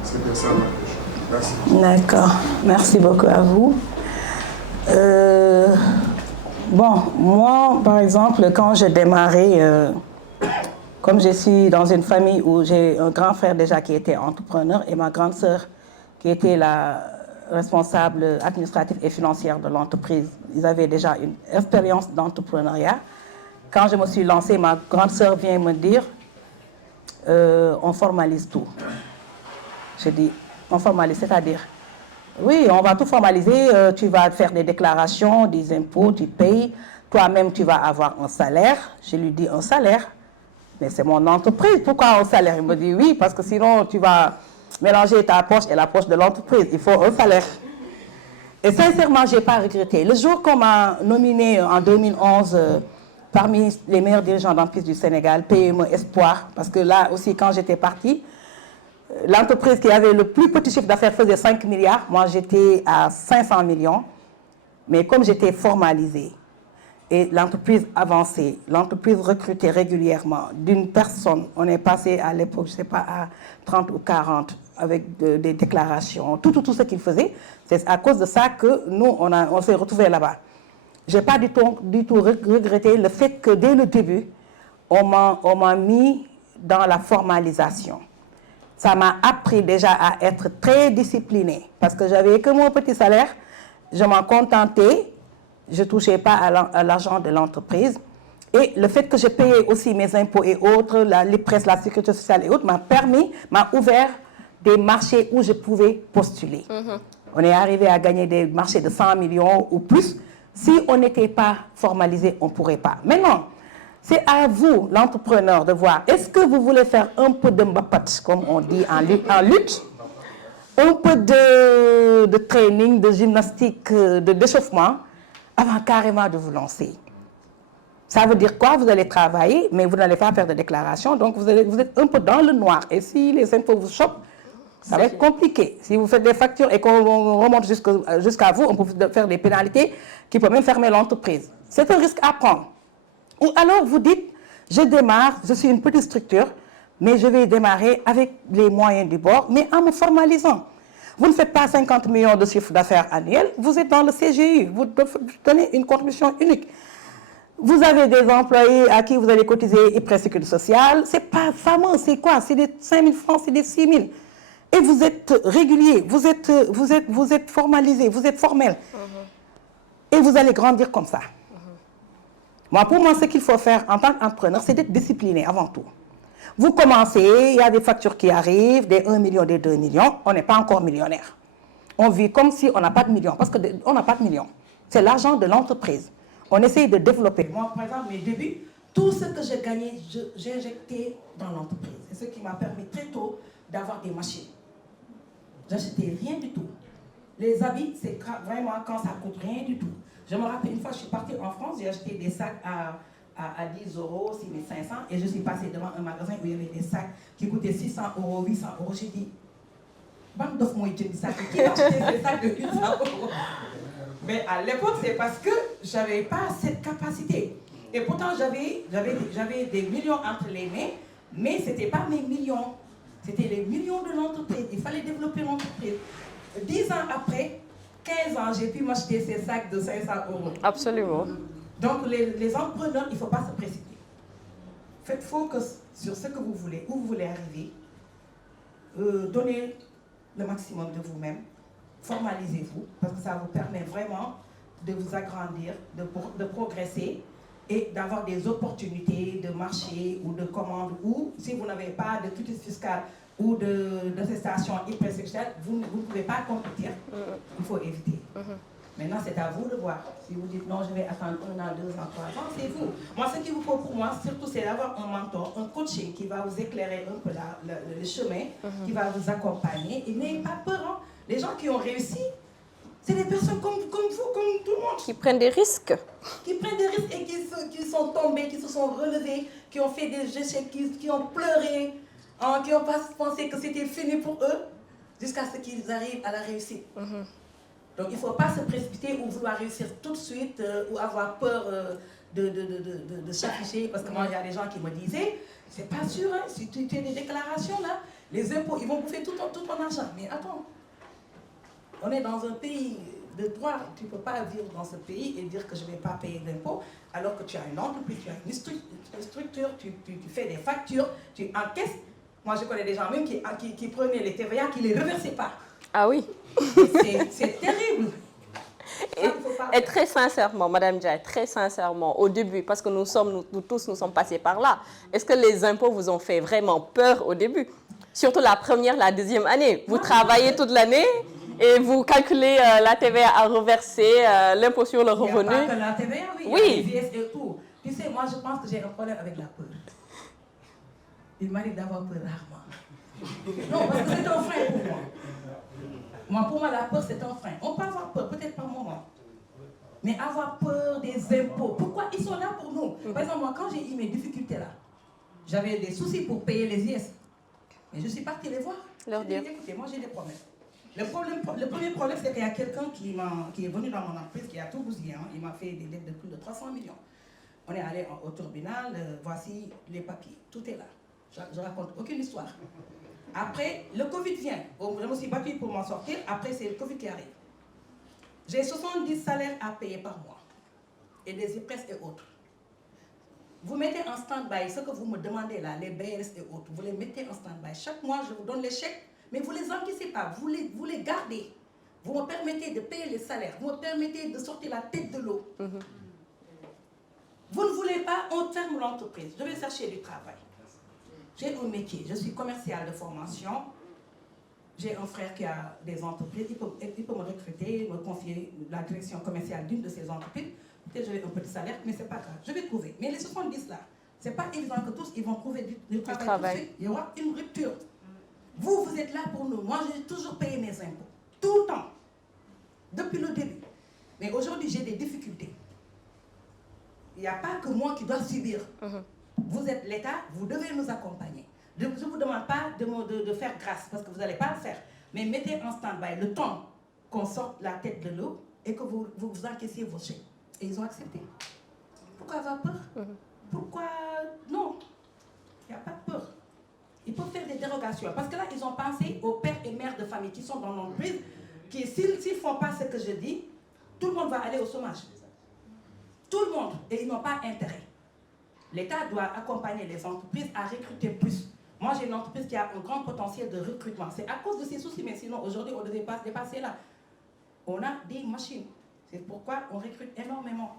C'était ça ma question. Merci. D'accord. Merci beaucoup à vous. Bon, moi, par exemple, quand j'ai démarré, comme je suis dans une famille où j'ai un grand frère déjà qui était entrepreneur et ma grande sœur qui était la responsable administrative et financière de l'entreprise, ils avaient déjà une expérience d'entrepreneuriat. Quand je me suis lancée, ma grande sœur vient me dire, on formalise tout. Je dis, on formalise, c'est-à-dire, oui, on va tout formaliser, tu vas faire des déclarations, des impôts, tu payes, toi-même tu vas avoir un salaire. Je lui dis, un salaire? Mais c'est mon entreprise, pourquoi un salaire? Il me dit, oui, parce que sinon tu vas mélanger ta poche et la poche de l'entreprise, il faut un salaire. Et sincèrement, je n'ai pas regretté. Le jour qu'on m'a nominé en 2011 parmi les meilleurs dirigeants d'entreprise du Sénégal, PME Espoir, parce que là aussi, quand j'étais partie, l'entreprise qui avait le plus petit chiffre d'affaires faisait 5 milliards. Moi, j'étais à 500 millions. Mais comme j'étais formalisée et l'entreprise avançait, l'entreprise recrutait régulièrement d'une personne, on est passé à l'époque, je ne sais pas, à 30 ou 40 avec des déclarations, tout ce qu'ils faisaient. C'est à cause de ça que nous, on s'est retrouvés là-bas. Je n'ai pas du tout regretté le fait que dès le début, on m'a mis dans la formalisation. Ça m'a appris déjà à être très disciplinée parce que j'avais que mon petit salaire, je m'en contentais, je ne touchais pas à l'argent de l'entreprise. Et le fait que je payais aussi mes impôts et autres, l'IPRES, la sécurité sociale et autres, m'a ouvert des marchés où je pouvais postuler. On est arrivé à gagner des marchés de 100 millions ou plus. Si on n'était pas formalisé, on ne pourrait pas. Maintenant, c'est à vous, l'entrepreneur, de voir, est-ce que vous voulez faire un peu de mbapat, comme on dit en lutte, un peu de training, de gymnastique, d'échauffement, avant carrément de vous lancer. Ça veut dire quoi? Vous allez travailler, mais vous n'allez pas faire de déclaration, donc vous êtes un peu dans le noir. Et si les impôts vous chopent, ça va être compliqué. Si vous faites des factures et qu'on remonte jusqu'à vous, on peut faire des pénalités qui peuvent même fermer l'entreprise. C'est un risque à prendre. Ou alors vous dites, je démarre, je suis une petite structure, mais je vais démarrer avec les moyens du bord, mais en me formalisant. Vous ne faites pas 50 millions de chiffre d'affaires annuel, vous êtes dans le CGU, vous donnez une contribution unique. Vous avez des employés à qui vous allez cotiser IPRES sécurité sociale, c'est pas fameux, c'est quoi? C'est des 5 000 francs, c'est des 6 000. Et vous êtes régulier, vous êtes formalisé, vous êtes formel. Et vous allez grandir comme ça. Pour moi, ce qu'il faut faire en tant qu'entrepreneur, c'est d'être discipliné avant tout. Vous commencez, il y a des factures qui arrivent, des 1 million, des 2 millions, on n'est pas encore millionnaire. On vit comme si on n'a pas de millions, parce qu'on n'a pas de millions. C'est l'argent de l'entreprise. On essaye de développer. Moi, par exemple, mes débuts, tout ce que j'ai gagné, j'ai injecté dans l'entreprise. C'est ce qui m'a permis très tôt d'avoir des machines. J'achetais rien du tout. Les habits, c'est vraiment quand ça coûte rien du tout. Je me rappelle une fois, je suis partie en France, j'ai acheté des sacs à 10 €, 6 500, et je suis passée devant un magasin où il y avait des sacs qui coûtaient 600 €, 800 €. J'ai dit, bande d'offres, moi, j'ai dit ça, qui a acheté ces sacs de 800 €? Mais à l'époque, c'est parce que je n'avais pas cette capacité. Et pourtant, j'avais des millions entre les mains, mais ce n'était pas mes millions. C'était les millions de l'entreprise. Il fallait développer l'entreprise. 10 ans après, 15 ans, j'ai pu m'acheter ces sacs de 500 €. Absolument. Donc, les entrepreneurs, il ne faut pas se précipiter. Faites focus sur ce que vous voulez, où vous voulez arriver. Donnez le maximum de vous-même. Formalisez-vous, parce que ça vous permet vraiment de vous agrandir, de progresser et d'avoir des opportunités de marché ou de commande, ou si vous n'avez pas de tutus fiscal ou d'attestation hypersexuelle, vous ne pouvez pas compétir. Il faut éviter. Maintenant, c'est à vous de voir. Si vous dites non, je vais attendre 1 an, 2 ans, 3 ans, c'est vous. Moi, ce qu'il vous faut pour moi, surtout, c'est d'avoir un mentor, un coaching qui va vous éclairer un peu le chemin, qui va vous accompagner. Et n'ayez pas peur. Hein. Les gens qui ont réussi, c'est des personnes comme vous, comme tout le monde. Qui prennent des risques. Qui prennent des risques et qui sont tombés, qui se sont relevés, qui ont fait des échecs, qui ont pleuré, hein, qui n'ont pas pensé que c'était fini pour eux, jusqu'à ce qu'ils arrivent à la réussite. Donc il ne faut pas se précipiter ou vouloir réussir tout de suite ou avoir peur de s'afficher. Parce que moi, il y a des gens qui me disaient, c'est pas sûr, hein, si tu fais des déclarations là, les impôts, ils vont bouffer tout ton argent. Mais attends, on est dans un pays de droit. Tu ne peux pas vivre dans ce pays et dire que je ne vais pas payer d'impôts alors que tu as une entreprise, tu as une structure, tu fais des factures, tu encaisses. Moi, je connais des gens même qui prenaient les TVA, qui ne les reversaient pas. Ah oui. C'est terrible. Et très sincèrement, Madame Ndiaye, très sincèrement, au début, parce que nous tous sommes passés par là, est-ce que les impôts vous ont fait vraiment peur au début? Surtout la première, la deuxième année. Vous travaillez toute l'année et vous calculez la TVA à reverser, l'impôt sur le revenu. Il n'y a pas que la TVA, oui. Il y a les IS et tout. Tu sais, moi, je pense que j'ai un problème avec la peur. Il m'arrive d'avoir peur rarement. Non, parce que c'est un frein pour moi. Pour moi, la peur, c'est un frein. On peut avoir peur, peut-être pas moi. Mais avoir peur des impôts, pourquoi ils sont là pour nous? Par exemple, moi, quand j'ai eu mes difficultés là, j'avais des soucis pour payer les IS. Mais je suis partie les voir. Leur dire. Écoutez, moi, j'ai des problèmes. Le premier problème, c'est qu'il y a quelqu'un qui est venu dans mon entreprise, qui a tout bousillé. Hein. Il m'a fait des dettes de plus de 300 millions. On est allé au tribunal, voici les papiers. Tout est là. Je raconte aucune histoire. Après, le Covid vient. Je me suis battue pour m'en sortir. Après, c'est le Covid qui arrive. J'ai 70 salaires à payer par mois. Et des IPRES et autres. Vous mettez en stand-by ce que vous me demandez là, les BRS et autres. Vous les mettez en stand-by. Chaque mois, je vous donne les chèques, mais vous ne les encaissez pas. Vous les gardez. Vous me permettez de payer les salaires. Vous me permettez de sortir la tête de l'eau. Vous ne voulez pas, on ferme l'entreprise. Je vais chercher du travail. J'ai un métier, je suis commercial de formation. J'ai un frère qui a des entreprises, il peut me recruter, me confier la direction commerciale d'une de ces entreprises. Peut-être que j'aurai un petit salaire, mais ce n'est pas grave. Je vais trouver. Mais les 70 là, ce n'est pas évident que tous ils vont trouver du travail tout de suite. Il y aura une rupture. Vous êtes là pour nous. Moi, j'ai toujours payé mes impôts. Tout le temps. Depuis le début. Mais aujourd'hui, j'ai des difficultés. Il n'y a pas que moi qui dois subir. Vous êtes l'État, vous devez nous accompagner. Je ne vous demande pas de faire grâce, parce que vous n'allez pas le faire. Mais mettez en stand-by le temps qu'on sorte la tête de l'eau et que vous encaissiez vos chèques. Et ils ont accepté. Pourquoi avoir peur? Pourquoi? Non. Il n'y a pas de peur. Ils peuvent faire des dérogations. Parce que là, ils ont pensé aux pères et mères de famille qui sont dans l'entreprise, qui s'ils ne font pas ce que je dis, tout le monde va aller au chômage. Tout le monde. Et ils n'ont pas intérêt. L'État doit accompagner les entreprises à recruter plus. Moi, j'ai une entreprise qui a un grand potentiel de recrutement. C'est à cause de ces soucis, mais sinon, aujourd'hui, on ne devait pas dépasser là. On a des machines. C'est pourquoi on recrute énormément.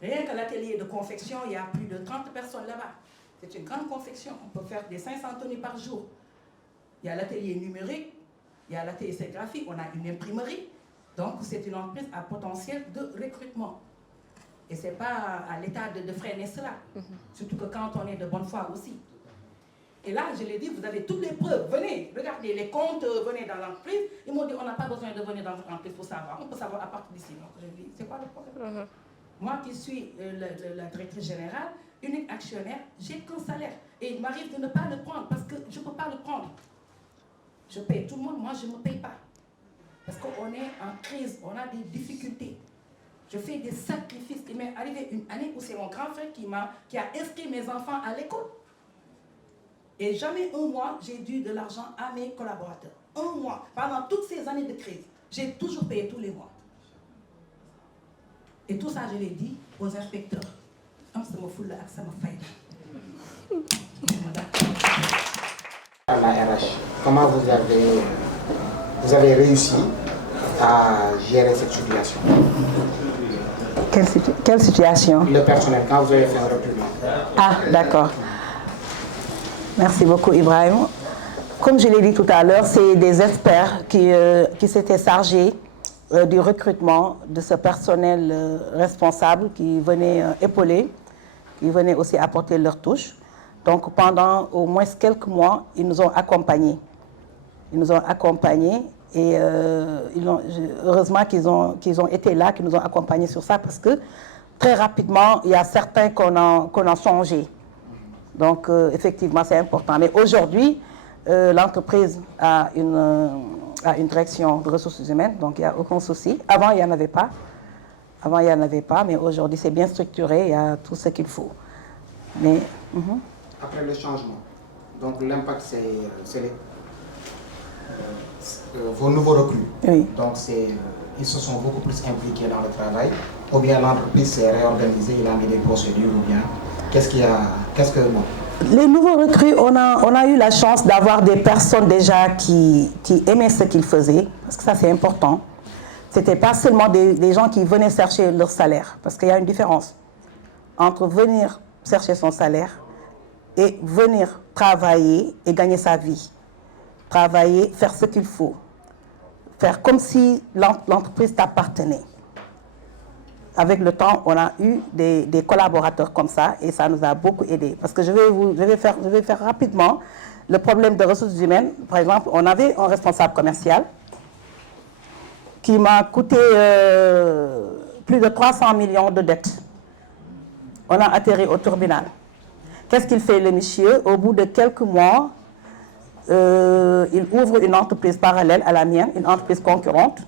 Rien que l'atelier de confection, il y a plus de 30 personnes là-bas. C'est une grande confection. On peut faire des 500 tonnes par jour. Il y a l'atelier numérique, il y a l'atelier sérigraphie, on a une imprimerie. Donc, c'est une entreprise à potentiel de recrutement. Et ce n'est pas à l'État de freiner cela. Surtout que quand on est de bonne foi aussi. Et là, je l'ai dit, vous avez toutes les preuves. Venez, regardez les comptes, venez dans l'entreprise. Ils m'ont dit, on n'a pas besoin de venir dans votre entreprise pour savoir. On peut savoir à partir d'ici. Donc, je dis, c'est quoi le problème? Moi qui suis la directrice générale, unique actionnaire, j'ai qu'un salaire. Et il m'arrive de ne pas le prendre parce que je ne peux pas le prendre. Je paye tout le monde, moi je ne me paye pas. Parce qu'on est en crise, on a des difficultés. Je fais des sacrifices. Il m'est arrivé une année où c'est mon grand frère qui a inscrit mes enfants à l'école. Et jamais un mois, j'ai dû de l'argent à mes collaborateurs. Un mois. Pendant toutes ces années de crise, j'ai toujours payé tous les mois. Et tout ça, je l'ai dit aux inspecteurs. À la RH, comment vous avez réussi à gérer cette situation? Quelle situation? Le personnel, quand vous avez fait un recrutement. Ah, d'accord. Merci beaucoup, Ibrahim. Comme je l'ai dit tout à l'heure, c'est des experts qui s'étaient chargés du recrutement de ce personnel responsable qui venait épauler, qui venait aussi apporter leur touche. Donc pendant au moins quelques mois, ils nous ont accompagnés. Ils nous ont accompagnés et heureusement qu'ils ont été là, qu'ils nous ont accompagnés sur ça parce que très rapidement, il y a certains qu'on a changé. Donc effectivement, c'est important. Mais aujourd'hui, l'entreprise a une direction de ressources humaines, donc il n'y a aucun souci. Avant, il n'y en avait pas. Avant, il n'y en avait pas, mais aujourd'hui, c'est bien structuré, il y a tout ce qu'il faut. Mais, Après le changement, donc l'impact, c'est vos nouveaux recrues. oui. Donc ils se sont beaucoup plus impliqués dans le travail, ou bien l'entreprise s'est réorganisée, il a mis des procédures, ou bien Les nouveaux recrues, on a eu la chance d'avoir des personnes déjà qui aimaient ce qu'ils faisaient, parce que ça c'est important. Ce n'était pas seulement des gens qui venaient chercher leur salaire, parce qu'il y a une différence entre venir chercher son salaire et venir travailler et gagner sa vie. Travailler, faire ce qu'il faut. Faire comme si l'entreprise t'appartenait. Avec le temps, on a eu des collaborateurs comme ça et ça nous a beaucoup aidé. Parce que je vais faire rapidement le problème de ressources humaines. Par exemple, on avait un responsable commercial qui m'a coûté plus de 300 millions de dettes. On a atterri au tribunal. Qu'est-ce qu'il fait, le monsieur? Au bout de quelques mois, il ouvre une entreprise parallèle à la mienne, une entreprise concurrente.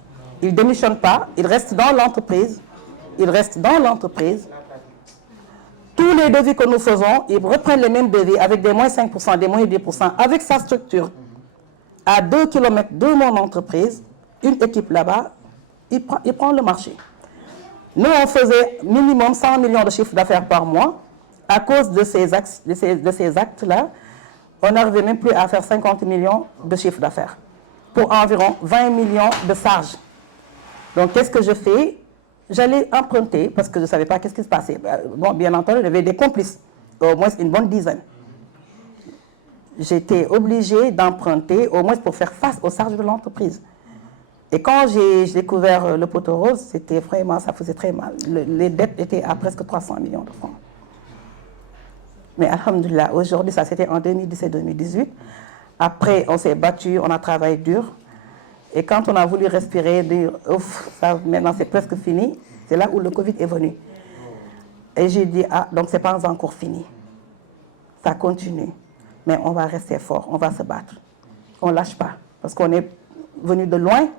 Il ne démissionne pas, il reste dans l'entreprise. Il reste dans l'entreprise. Tous les devis que nous faisons, ils reprennent les mêmes devis avec des moins 5%, des moins 10%, avec sa structure. À 2 km de mon entreprise, une équipe là-bas, il prend le marché. Nous, on faisait minimum 100 millions de chiffre d'affaires par mois. À cause de ces actes-là, on n'arrivait même plus à faire 50 millions de chiffre d'affaires pour environ 20 millions de charges. Donc, qu'est-ce que je fais? J'allais emprunter parce que je ne savais pas qu'est-ce qui se passait. Bon, bien entendu, il y avait des complices, au moins une bonne dizaine. J'étais obligée d'emprunter au moins pour faire face aux charges de l'entreprise. Et quand j'ai découvert le poteau rose, c'était vraiment, ça faisait très mal. Les dettes étaient à presque 300 millions de francs. Mais alhamdoulilah, aujourd'hui, ça c'était en 2017-2018. Après, on s'est battu, on a travaillé dur. Et quand on a voulu respirer, dire, ouf, ça, maintenant c'est presque fini, c'est là où le Covid est venu. Et j'ai dit, ah, donc c'est pas encore fini. Ça continue. Mais on va rester fort, on va se battre. On ne lâche pas. Parce qu'on est venu de loin,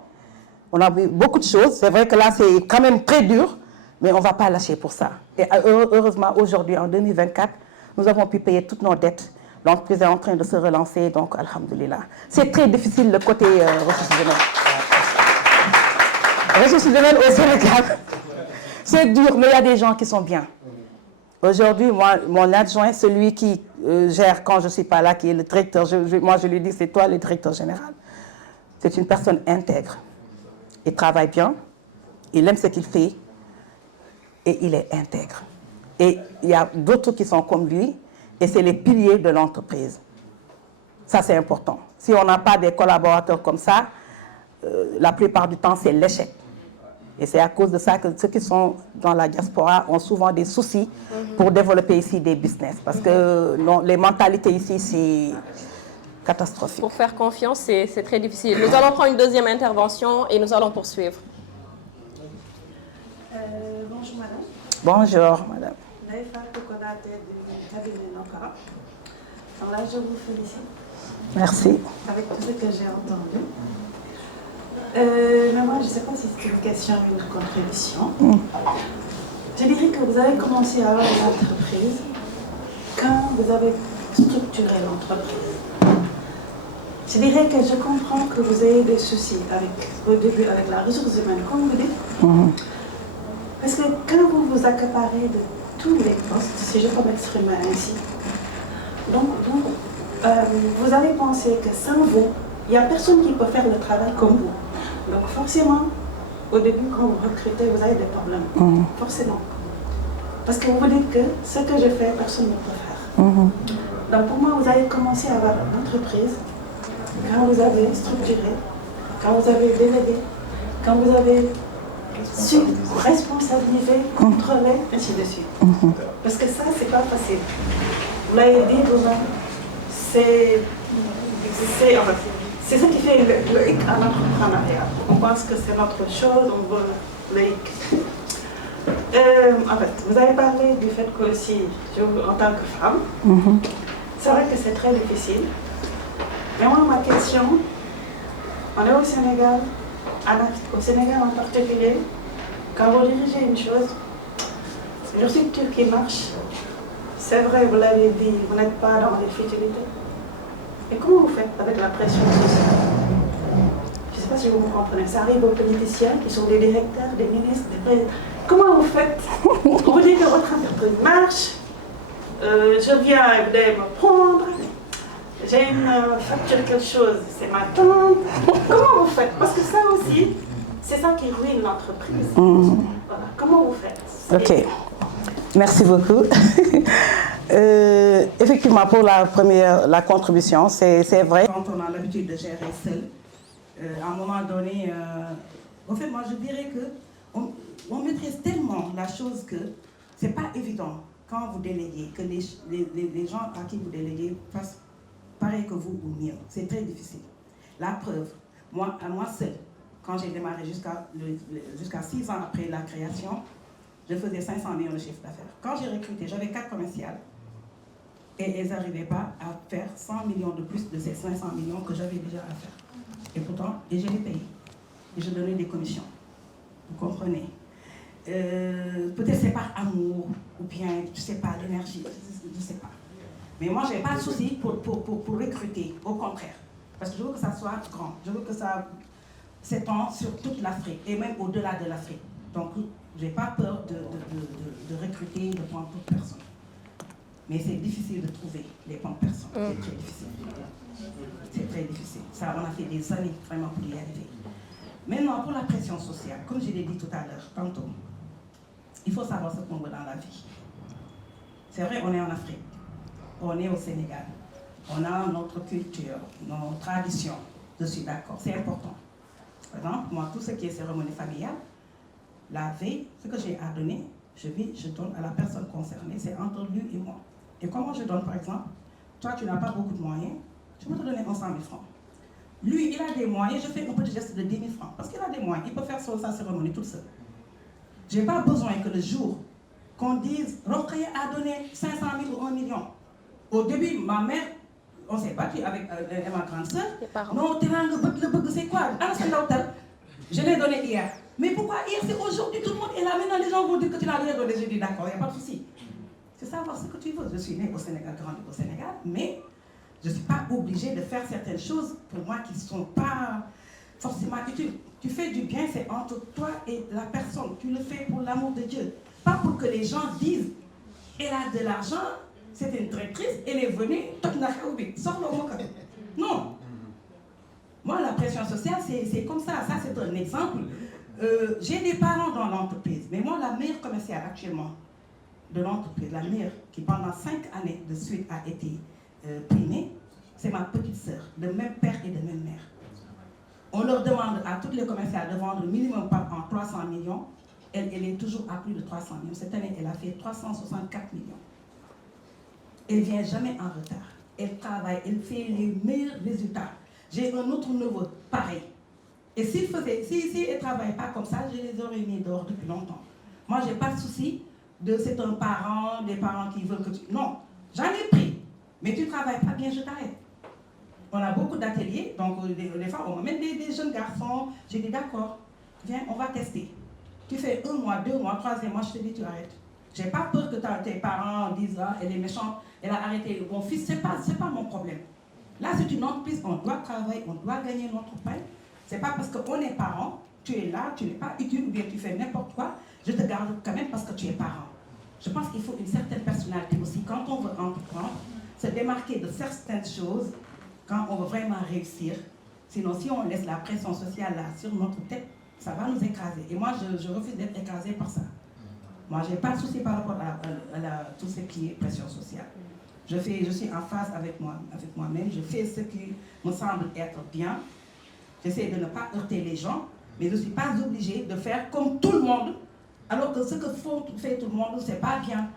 on a vu beaucoup de choses. C'est vrai que là, c'est quand même très dur, mais on ne va pas lâcher pour ça. Et heureusement, aujourd'hui, en 2024, nous avons pu payer toutes nos dettes. L'entreprise est en train de se relancer, donc alhamdoulilah. C'est très difficile le côté ressources humaines. Ressources humaines au Sénégal, c'est dur, mais il y a des gens qui sont bien. Aujourd'hui, moi, mon adjoint, celui qui gère quand je ne suis pas là, qui est le directeur, moi je lui dis, c'est toi le directeur général. C'est une personne intègre. Il travaille bien, il aime ce qu'il fait et il est intègre. Et il y a d'autres qui sont comme lui et c'est les piliers de l'entreprise. Ça, c'est important. Si on n'a pas des collaborateurs comme ça, la plupart du temps, c'est l'échec. Et c'est à cause de ça que ceux qui sont dans la diaspora ont souvent des soucis pour développer ici des business. Parce que non, les mentalités ici, c'est catastrophique. Pour faire confiance, c'est très difficile. Nous allons prendre une deuxième intervention et nous allons poursuivre. Bonjour madame. Bonjour madame. Naïfa Tokonate du cabinet Nokara. Alors là, je vous félicite. Merci. Avec tout ce que j'ai entendu. Mais moi, je ne sais pas si c'est une question ou une contribution. Je dirais que vous avez commencé à avoir une entreprise quand vous avez structuré l'entreprise. Je dirais que je comprends que vous ayez des soucis au début avec la ressource humaine, comme vous dites. Parce que quand vous vous accaparez de tous les postes, si je peux m'exprimer ainsi, donc vous allez penser que sans vous, il n'y a personne qui peut faire le travail comme vous. Donc forcément, au début, quand vous recrutez, vous avez des problèmes. Forcément. Parce que vous vous dites que ce que je fais, personne ne peut faire. Donc pour moi, vous allez commencer à avoir une entreprise quand vous avez structuré, quand vous avez délégué, quand vous avez su responsabiliser, contrôler, ainsi de suite. Parce que ça, c'est pas facile. Vous l'avez dit vous-même, c'est ça qui fait le hic à l'entrepreneuriat. On pense que c'est notre chose, on veut le hic. En fait, vous avez parlé du fait que aussi, en tant que femme, c'est vrai que c'est très difficile. Mais moi, ma question, on est au Sénégal, au Sénégal en particulier, quand vous dirigez une chose, une structure qui marche, c'est vrai, vous l'avez dit, vous n'êtes pas dans les futilités. Et comment vous faites avec la pression sociale? Je ne sais pas si vous me comprenez. Ça arrive aux politiciens qui sont des directeurs, des ministres, des présidents. Comment vous faites? Vous dites que votre entreprise marche, je viens vous devez me prendre. J'ai une facture quelque chose, c'est ma tante. Comment vous faites? Parce que ça aussi, c'est ça qui ruine l'entreprise. Voilà. Comment vous faites? Ok, merci beaucoup. Effectivement, pour la contribution, c'est vrai. Quand on a l'habitude de gérer seul, à un moment donné, en fait, moi je dirais que on maîtrise tellement la chose que c'est pas évident quand vous déléguez, que les gens à qui vous déléguez fassent pareil que vous ou mieux. C'est très difficile. La preuve, moi seule, quand j'ai démarré jusqu'à 6 ans après la création, je faisais 500 millions de chiffre d'affaires. Quand j'ai recruté, j'avais 4 commerciales et elles n'arrivaient pas à faire 100 millions de plus de ces 500 millions que j'avais déjà à faire. Et pourtant, je les payais. Et je donnais des commissions. Vous comprenez? Peut-être c'est par amour ou bien, je ne sais pas, l'énergie, je ne sais pas. Mais moi, je n'ai pas de souci pour recruter, au contraire. Parce que je veux que ça soit grand. Je veux que ça s'étende sur toute l'Afrique et même au-delà de l'Afrique. Donc, je n'ai pas peur de recruter, de prendre toute personne. Mais c'est difficile de trouver les bonnes personnes. C'est très difficile. C'est très difficile. Ça, on a fait des années vraiment pour y arriver. Maintenant, pour la pression sociale, comme je l'ai dit tout à l'heure, tantôt, il faut savoir ce qu'on veut dans la vie. C'est vrai, on est en Afrique. On est au Sénégal, on a notre culture, nos traditions, je suis d'accord, c'est important. Par exemple, moi, tout ce qui est cérémonie familiale, la veille, ce que j'ai à donner, je donne à la personne concernée, c'est entre lui et moi. Et comment je donne, par exemple, toi, tu n'as pas beaucoup de moyens, je vais te donner 100 000 francs. Lui, il a des moyens, je fais un petit geste de 10 000 francs, parce qu'il a des moyens, il peut faire sa cérémonie tout seul. Je n'ai pas besoin que le jour qu'on dise, Rokhaya a donné 500 000 ou 1 million. Au début, ma mère, on s'est battu avec ma grande sœur. Non, c'est quoi? Je l'ai donné hier. Mais pourquoi hier? C'est aujourd'hui, tout le monde est là. Maintenant, les gens vont dire que tu l'as rien donné. J'ai dit d'accord, il n'y a pas de souci. C'est savoir ce que tu veux. Je suis née au Sénégal, grandi au Sénégal, mais je ne suis pas obligée de faire certaines choses pour moi qui ne sont pas forcément utiles. Tu fais du bien, c'est entre toi et la personne. Tu le fais pour l'amour de Dieu. Pas pour que les gens disent, elle a de l'argent. C'était une directrice, elle est venue, non. Moi, la pression sociale, c'est comme ça. Ça, c'est un exemple. J'ai des parents dans l'entreprise, mais moi, la meilleure commerciale actuellement de l'entreprise, la meilleure, qui pendant 5 années de suite a été primée, c'est ma petite sœur, de même père et de même mère. On leur demande à toutes les commerciales de vendre minimum par an 300 millions. Elle est toujours à plus de 300 millions. Cette année, elle a fait 364 millions. Elle ne vient jamais en retard. Elle travaille, elle fait les meilleurs résultats. J'ai un autre neveu, pareil. Et si elle ne travaille pas comme ça, je les aurais mis dehors depuis longtemps. Moi, je n'ai pas de souci de c'est un parent, des parents qui veulent que tu... Non, j'en ai pris. Mais tu ne travailles pas bien, je t'arrête. On a beaucoup d'ateliers, donc des fois, on m'amène des jeunes garçons. J'ai dit, d'accord, viens, on va tester. Tu fais 1 mois, 2 mois, 3e mois, je te dis, tu arrêtes. Je n'ai pas peur que tes parents disent, ah, elle est méchante, elle a arrêté mon fils. Ce n'est pas mon problème. Là, c'est une entreprise, on doit travailler, on doit gagner notre pain. Ce n'est pas parce qu'on est parent, tu es là, tu n'es pas utile ou bien tu fais n'importe quoi, je te garde quand même parce que tu es parent. Je pense qu'il faut une certaine personnalité aussi. Quand on veut entreprendre, se démarquer de certaines choses, quand on veut vraiment réussir. Sinon, si on laisse la pression sociale là sur notre tête, ça va nous écraser. Et moi, je refuse d'être écrasée par ça. Moi, je n'ai pas de souci par rapport à tout ce qui est pression sociale. Je suis en phase avec moi-même, je fais ce qui me semble être bien. J'essaie de ne pas heurter les gens, mais je ne suis pas obligée de faire comme tout le monde, alors que ce que fait tout le monde, ce n'est pas bien.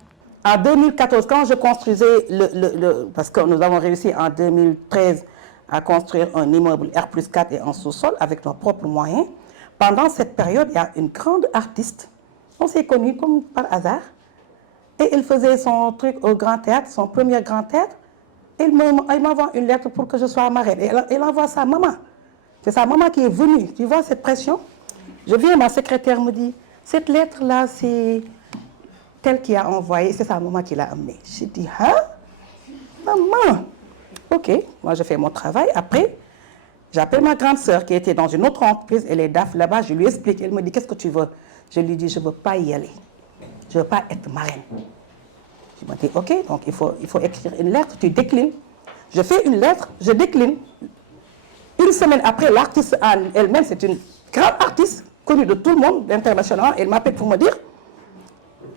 En 2014, quand je construisais parce que nous avons réussi en 2013 à construire un immeuble R+4 et en sous-sol avec nos propres moyens, pendant cette période, il y a une grande artiste, on s'est connus comme par hasard, et il faisait son truc au Grand Théâtre, son premier Grand Théâtre, et il m'envoie une lettre pour que je sois marraine. Et elle envoie sa maman. C'est sa maman qui est venue. Tu vois cette pression? Je viens, ma secrétaire me dit, cette lettre-là, c'est telle qui a envoyé, c'est sa maman qui l'a amenée. J'ai dit, hein? Maman? Ok, moi je fais mon travail. Après, j'appelle ma grande sœur qui était dans une autre entreprise, elle est DAF là-bas, je lui explique. Elle me dit, qu'est-ce que tu veux? Je lui dis, je ne veux pas y aller. Je ne veux pas être marraine. Je me dis, ok, donc il faut écrire une lettre, tu déclines. Je fais une lettre, je décline. Une semaine après, l'artiste elle-même, c'est une grande artiste, connue de tout le monde, internationalement, elle m'appelle pour me dire,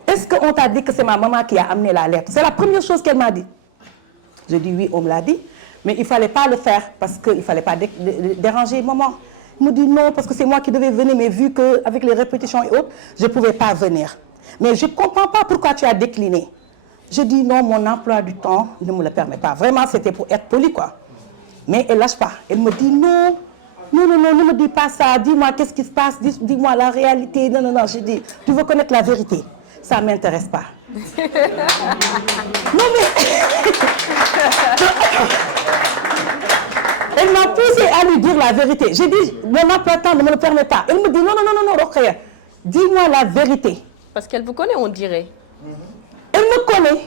est-ce qu'on t'a dit que c'est ma maman qui a amené la lettre? C'est la première chose qu'elle m'a dit. Je dis, oui, on me l'a dit, mais il ne fallait pas le faire parce qu'il ne fallait pas déranger maman. Il me dit, non, parce que c'est moi qui devais venir, mais vu qu'avec les répétitions et autres, je ne pouvais pas venir. Mais je ne comprends pas pourquoi tu as décliné. Je dis, non, mon emploi du temps ne me le permet pas. Vraiment, c'était pour être poli, quoi. Mais elle ne lâche pas. Elle me dit, non, non, non, non, ne me dis pas ça. Dis-moi, qu'est-ce qui se passe? Dis-moi la réalité. Non, non, non. Je dis, tu veux connaître la vérité? Ça ne m'intéresse pas. Non, mais... Elle m'a poussé à lui dire la vérité. J'ai dit, mon emploi de temps ne me le permet pas. Elle me dit, non, non, non, non, non, dis-moi la vérité. Parce qu'elle vous connaît, on dirait. Elle me connaît.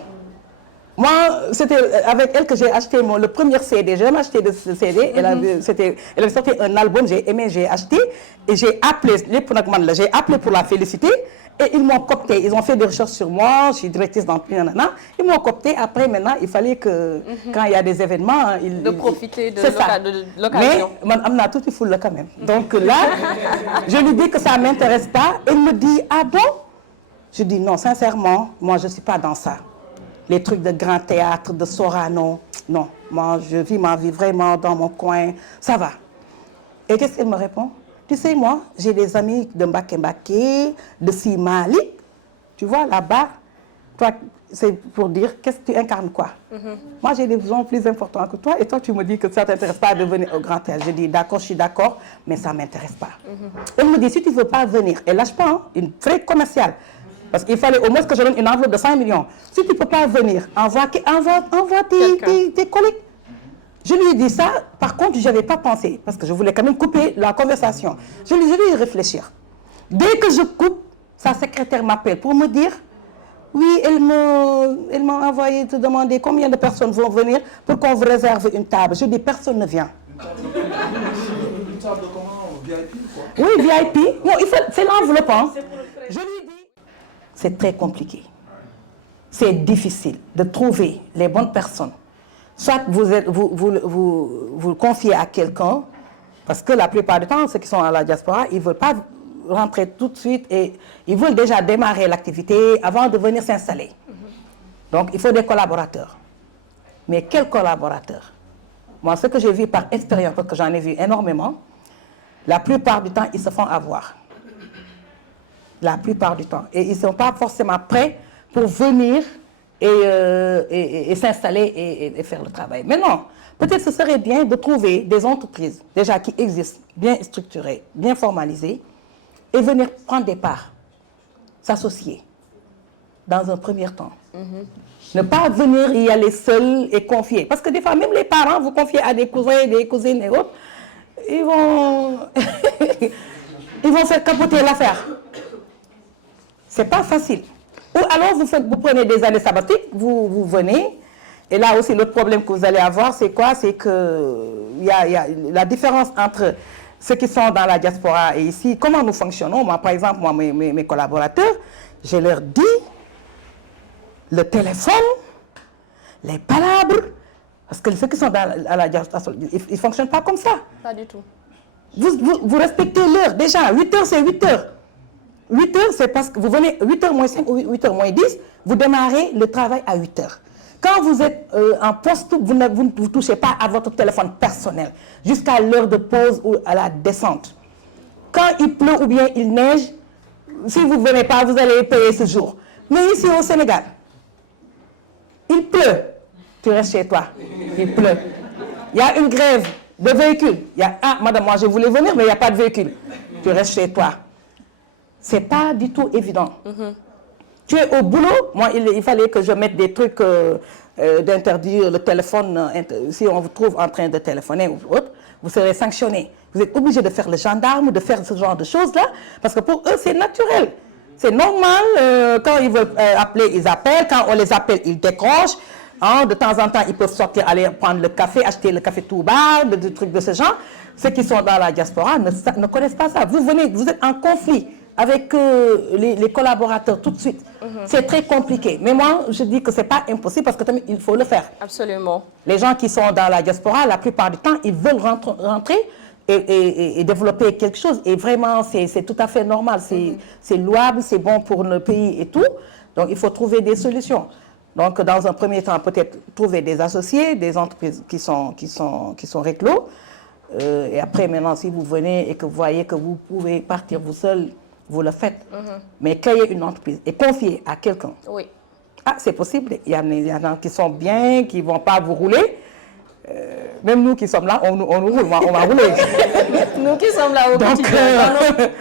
Moi, c'était avec elle que j'ai acheté le premier CD. J'ai jamais acheté de ce CD. Elle avait sorti un album, j'ai aimé, j'ai acheté. Et j'ai appelé, j'ai appelé pour la féliciter. Et ils m'ont coopté. Ils ont fait des recherches sur moi. Je suis directrice d'entreprise. Ils m'ont coopté. Après, maintenant, il fallait que, quand il y a des événements... de profiter de Mais, l'occasion. on a tout il faut le quand même. Donc là, je lui dis que ça ne m'intéresse pas. Elle me dit, ah bon? Je dis, non, sincèrement, moi, je ne suis pas dans ça. Les trucs de grand théâtre, de Sorano, non. Moi, je vis ma vie vraiment dans mon coin. Ça va. Et qu'est-ce qu'elle me répond? Tu sais, moi, j'ai des amis de Mbaké, de Simali. Tu vois, là-bas, toi, c'est pour dire, qu'est-ce que tu incarnes quoi? Moi, j'ai des besoins plus importants que toi. Et toi, tu me dis que ça ne t'intéresse pas de venir au Grand Théâtre. Je dis, d'accord, je suis d'accord, mais ça ne m'intéresse pas. Elle me dit, si tu ne veux pas venir, elle ne lâche pas, hein, une vraie commerciale. Parce qu'il fallait au moins que je donne une enveloppe de 5 millions. Si tu ne peux pas venir, envoie tes collègues. Je lui ai dit ça, par contre, je n'avais pas pensé, parce que je voulais quand même couper la conversation. Je lui ai dit, je vais y réfléchir. Dès que je coupe, sa secrétaire m'appelle pour me dire, oui, elle m'a envoyé te demander combien de personnes vont venir pour qu'on vous réserve une table. Je dis, personne ne vient. Une table de comment? VIP, quoi? Oui, VIP. Non, c'est l'enveloppe. Hein. Je lui dis, c'est très compliqué. C'est difficile de trouver les bonnes personnes. Soit vous le confiez à quelqu'un, parce que la plupart du temps, ceux qui sont à la diaspora, ils ne veulent pas rentrer tout de suite et ils veulent déjà démarrer l'activité avant de venir s'installer. Donc, il faut des collaborateurs. Mais quels collaborateurs? Moi, ce que j'ai vu par expérience, parce que j'en ai vu énormément, la plupart du temps, ils se font avoir. La plupart du temps. Et ils ne sont pas forcément prêts pour venir et s'installer et faire le travail. Mais non, peut-être ce serait bien de trouver des entreprises déjà qui existent, bien structurées, bien formalisées, et venir prendre des parts. s'associer dans un premier temps. Ne pas venir y aller seul et confier. Parce que des fois, même les parents, vous confiez à des cousins, des cousines et autres, ils vont, ils vont faire capoter l'affaire. C'est pas facile. Ou alors, vous prenez des années sabbatiques, vous venez, et là aussi, l'autre problème que vous allez avoir, c'est quoi? C'est qu'il y a la différence entre ceux qui sont dans la diaspora et ici. Comment nous fonctionnons? Moi, par exemple, mes collaborateurs, je leur dis, le téléphone, les palabres, parce que ceux qui sont à la diaspora, ils ne fonctionnent pas comme ça. Pas du tout. Vous respectez l'heure. Déjà, 8 heures, c'est 8 heures. 8 heures, c'est parce que vous venez 8 h moins 5 ou 8 h moins 10, vous démarrez le travail à 8 heures. Quand vous êtes en poste, vous ne touchez pas à votre téléphone personnel jusqu'à l'heure de pause ou à la descente. Quand il pleut ou bien il neige, si vous ne venez pas, vous allez payer ce jour. Mais ici au Sénégal, il pleut, tu restes chez toi. Il pleut. Il y a une grève de véhicules. Ah, madame, moi je voulais venir, mais il n'y a pas de véhicule. Tu restes chez toi. Ce n'est pas du tout évident. Tu es au boulot. Moi, il fallait que je mette des trucs d'interdire le téléphone. Si on vous trouve en train de téléphoner ou autre, vous serez sanctionné. Vous êtes obligé de faire le gendarme, de faire ce genre de choses-là, parce que pour eux, c'est naturel. C'est normal, quand ils veulent appeler, ils appellent. Quand on les appelle, ils décrochent. Hein, de temps en temps, ils peuvent sortir, aller prendre le café, acheter le café tout bas, des trucs de ce genre. Ceux qui sont dans la diaspora ne connaissent pas ça. Vous venez, vous êtes en conflit avec les collaborateurs tout de suite. C'est très compliqué. Mais moi, je dis que ce n'est pas impossible parce qu'il faut le faire. Absolument. Les gens qui sont dans la diaspora, la plupart du temps, ils veulent rentrer et développer quelque chose. Et vraiment, c'est tout à fait normal. C'est louable, c'est bon pour le pays et tout. Donc, il faut trouver des solutions. Donc, dans un premier temps, peut-être trouver des associés, des entreprises qui sont réclos. Et après, maintenant, si vous venez et que vous voyez que vous pouvez partir vous seul, vous le faites. Mais créer une entreprise et confier à quelqu'un. Oui. Ah, c'est possible. Il y en a qui sont bien, qui ne vont pas vous rouler. Même nous qui sommes là, on nous roule, on va rouler. Nous qui sommes là au quotidien,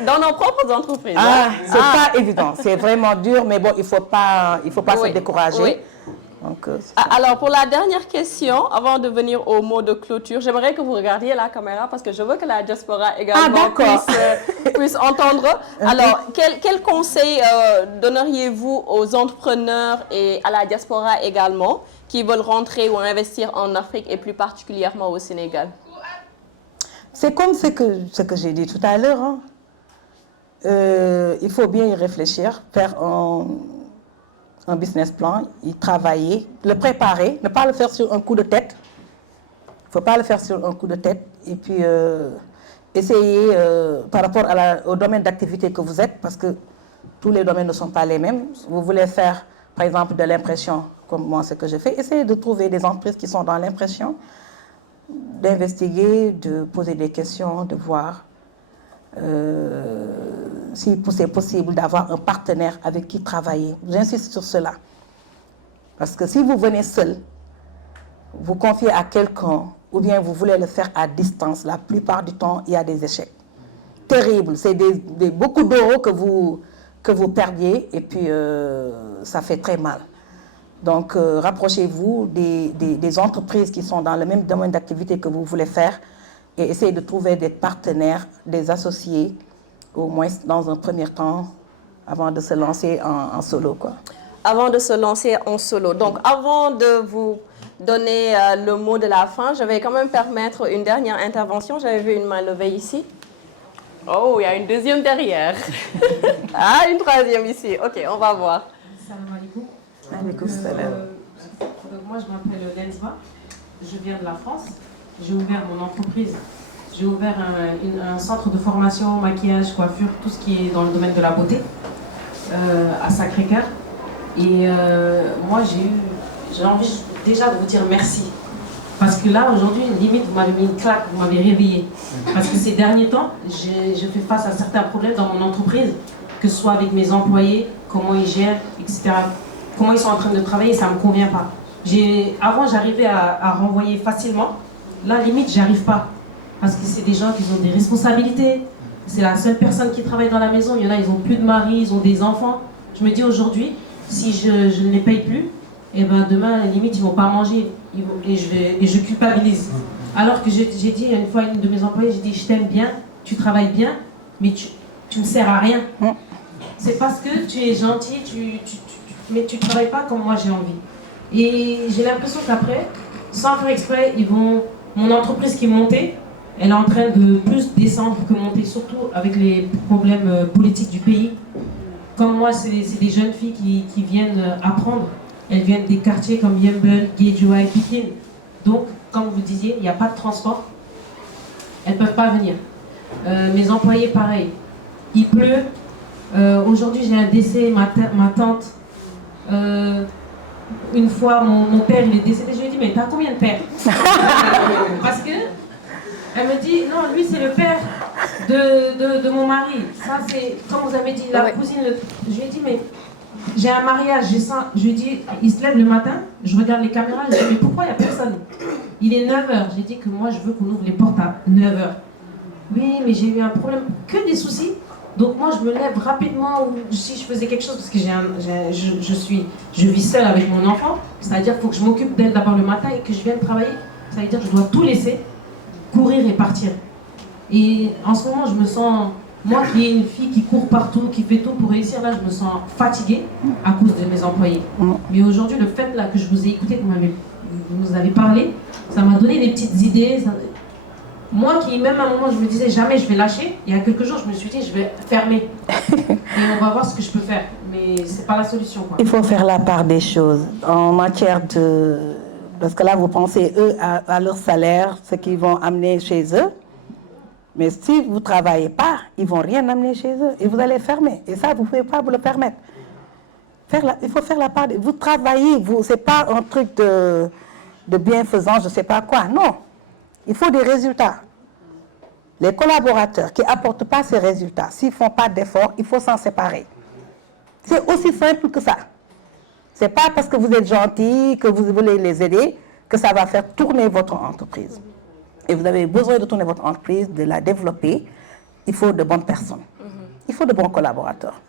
dans nos propres entreprises. Ah, c'est pas évident. C'est vraiment dur, mais bon, il faut pas se décourager. Oui. Donc, alors, pour la dernière question, avant de venir au mot de clôture, j'aimerais que vous regardiez la caméra parce que je veux que la diaspora également puisse entendre. Alors, quel conseil donneriez-vous aux entrepreneurs et à la diaspora également qui veulent rentrer ou investir en Afrique et plus particulièrement au Sénégal? C'est comme ce que j'ai dit tout à l'heure. Hein. Il faut bien y réfléchir, faire un business plan, y travailler, le préparer, ne pas le faire sur un coup de tête. Il ne faut pas le faire sur un coup de tête. Et puis, essayer par rapport au domaine d'activité que vous êtes, parce que tous les domaines ne sont pas les mêmes. Vous voulez faire, par exemple, de l'impression, comme moi, ce que je fais. Essayez de trouver des entreprises qui sont dans l'impression, d'investiguer, de poser des questions, de voir si c'est possible d'avoir un partenaire avec qui travailler. J'insiste sur cela. Parce que si vous venez seul, vous confiez à quelqu'un, ou bien vous voulez le faire à distance, la plupart du temps, il y a des échecs. Terribles. C'est beaucoup d'euros que vous perdiez, et puis ça fait très mal. Donc, rapprochez-vous des entreprises qui sont dans le même domaine d'activité que vous voulez faire, et essayez de trouver des partenaires, des associés, au moins dans un premier temps, avant de se lancer en solo, quoi. Avant de se lancer en solo. Donc, avant de vous donner le mot de la fin, je vais quand même permettre une dernière intervention. J'avais vu une main levée ici. Oh, il y a une deuxième derrière. Ah, une troisième ici. Ok, on va voir. Salam alaikum. Alaikum salam. Moi, je m'appelle Lenzma. Je viens de la France. J'ai ouvert mon entreprise. J'ai ouvert un centre de formation, maquillage, coiffure, tout ce qui est dans le domaine de la beauté, à Sacré-Cœur. Et moi, j'ai envie déjà de vous dire merci. Parce que là, aujourd'hui, limite, vous m'avez mis une claque, vous m'avez réveillé. Parce que ces derniers temps, je fais face à certains problèmes dans mon entreprise, que ce soit avec mes employés, comment ils gèrent, etc. Comment ils sont en train de travailler, ça ne me convient pas. Avant, j'arrivais à renvoyer facilement. Là, limite, j'arrive pas. Parce que c'est des gens qui ont des responsabilités. C'est la seule personne qui travaille dans la maison. Il y en a, ils n'ont plus de mari, ils ont des enfants. Je me dis aujourd'hui, si je ne les paye plus, et ben demain, limite, ils ne vont pas manger et je culpabilise. Alors que j'ai dit une fois à une de mes employés, j'ai dit, je t'aime bien, tu travailles bien, mais tu ne sers à rien. C'est parce que tu es gentil, mais tu ne travailles pas comme moi j'ai envie. Et j'ai l'impression qu'après, sans faire exprès, mon entreprise qui est montée, elle est en train de plus descendre que monter, surtout avec les problèmes politiques du pays. Comme moi, c'est des jeunes filles qui viennent apprendre. Elles viennent des quartiers comme Yembel, Guédioua et Pikine. Donc, comme vous disiez, il n'y a pas de transport. Elles ne peuvent pas venir. Mes employés, pareil. Il pleut. Aujourd'hui, j'ai un décès, ma tante. Une fois, mon père, il est décédé. Je lui ai dit, mais t'as combien de pères? Parce que elle me dit, non, lui, c'est le père de mon mari. Ça, c'est, comme vous avez dit, la cousine. Je lui ai dit, mais j'ai un mariage, je lui ai dit, il se lève le matin, je regarde les caméras, je lui ai dit, mais pourquoi il n'y a personne? Il est 9h. J'ai dit que moi, je veux qu'on ouvre les portes à 9h. Oui, mais j'ai eu un problème, que des soucis. Donc moi, je me lève rapidement, ou si je faisais quelque chose, parce que je vis seule avec mon enfant, c'est-à-dire qu'il faut que je m'occupe d'elle d'abord le matin et que je vienne travailler. Ça veut dire que je dois tout laisser, courir et partir. Et en ce moment, je me sens, moi qui est une fille qui court partout, qui fait tout pour réussir, là, je me sens fatiguée à cause de mes employés. Mais aujourd'hui, le fait là, que je vous ai écouté, que vous nous avez parlé, ça m'a donné des petites idées. Moi qui, même à un moment, je me disais jamais je vais lâcher, il y a quelques jours, je me suis dit je vais fermer. Et on va voir ce que je peux faire. Mais c'est pas la solution, quoi. Il faut faire la part des choses en matière de... Parce que là, vous pensez, eux, à leur salaire, ce qu'ils vont amener chez eux. Mais si vous ne travaillez pas, ils ne vont rien amener chez eux. Et vous allez fermer. Et ça, vous ne pouvez pas vous le permettre. Il faut faire la part. Vous travaillez, ce n'est pas un truc de bienfaisance, je ne sais pas quoi. Non. Il faut des résultats. Les collaborateurs qui n'apportent pas ces résultats, s'ils ne font pas d'efforts, il faut s'en séparer. C'est aussi simple que ça. Ce n'est pas parce que vous êtes gentil, que vous voulez les aider, que ça va faire tourner votre entreprise. Et vous avez besoin de tourner votre entreprise, de la développer. Il faut de bonnes personnes. Il faut de bons collaborateurs.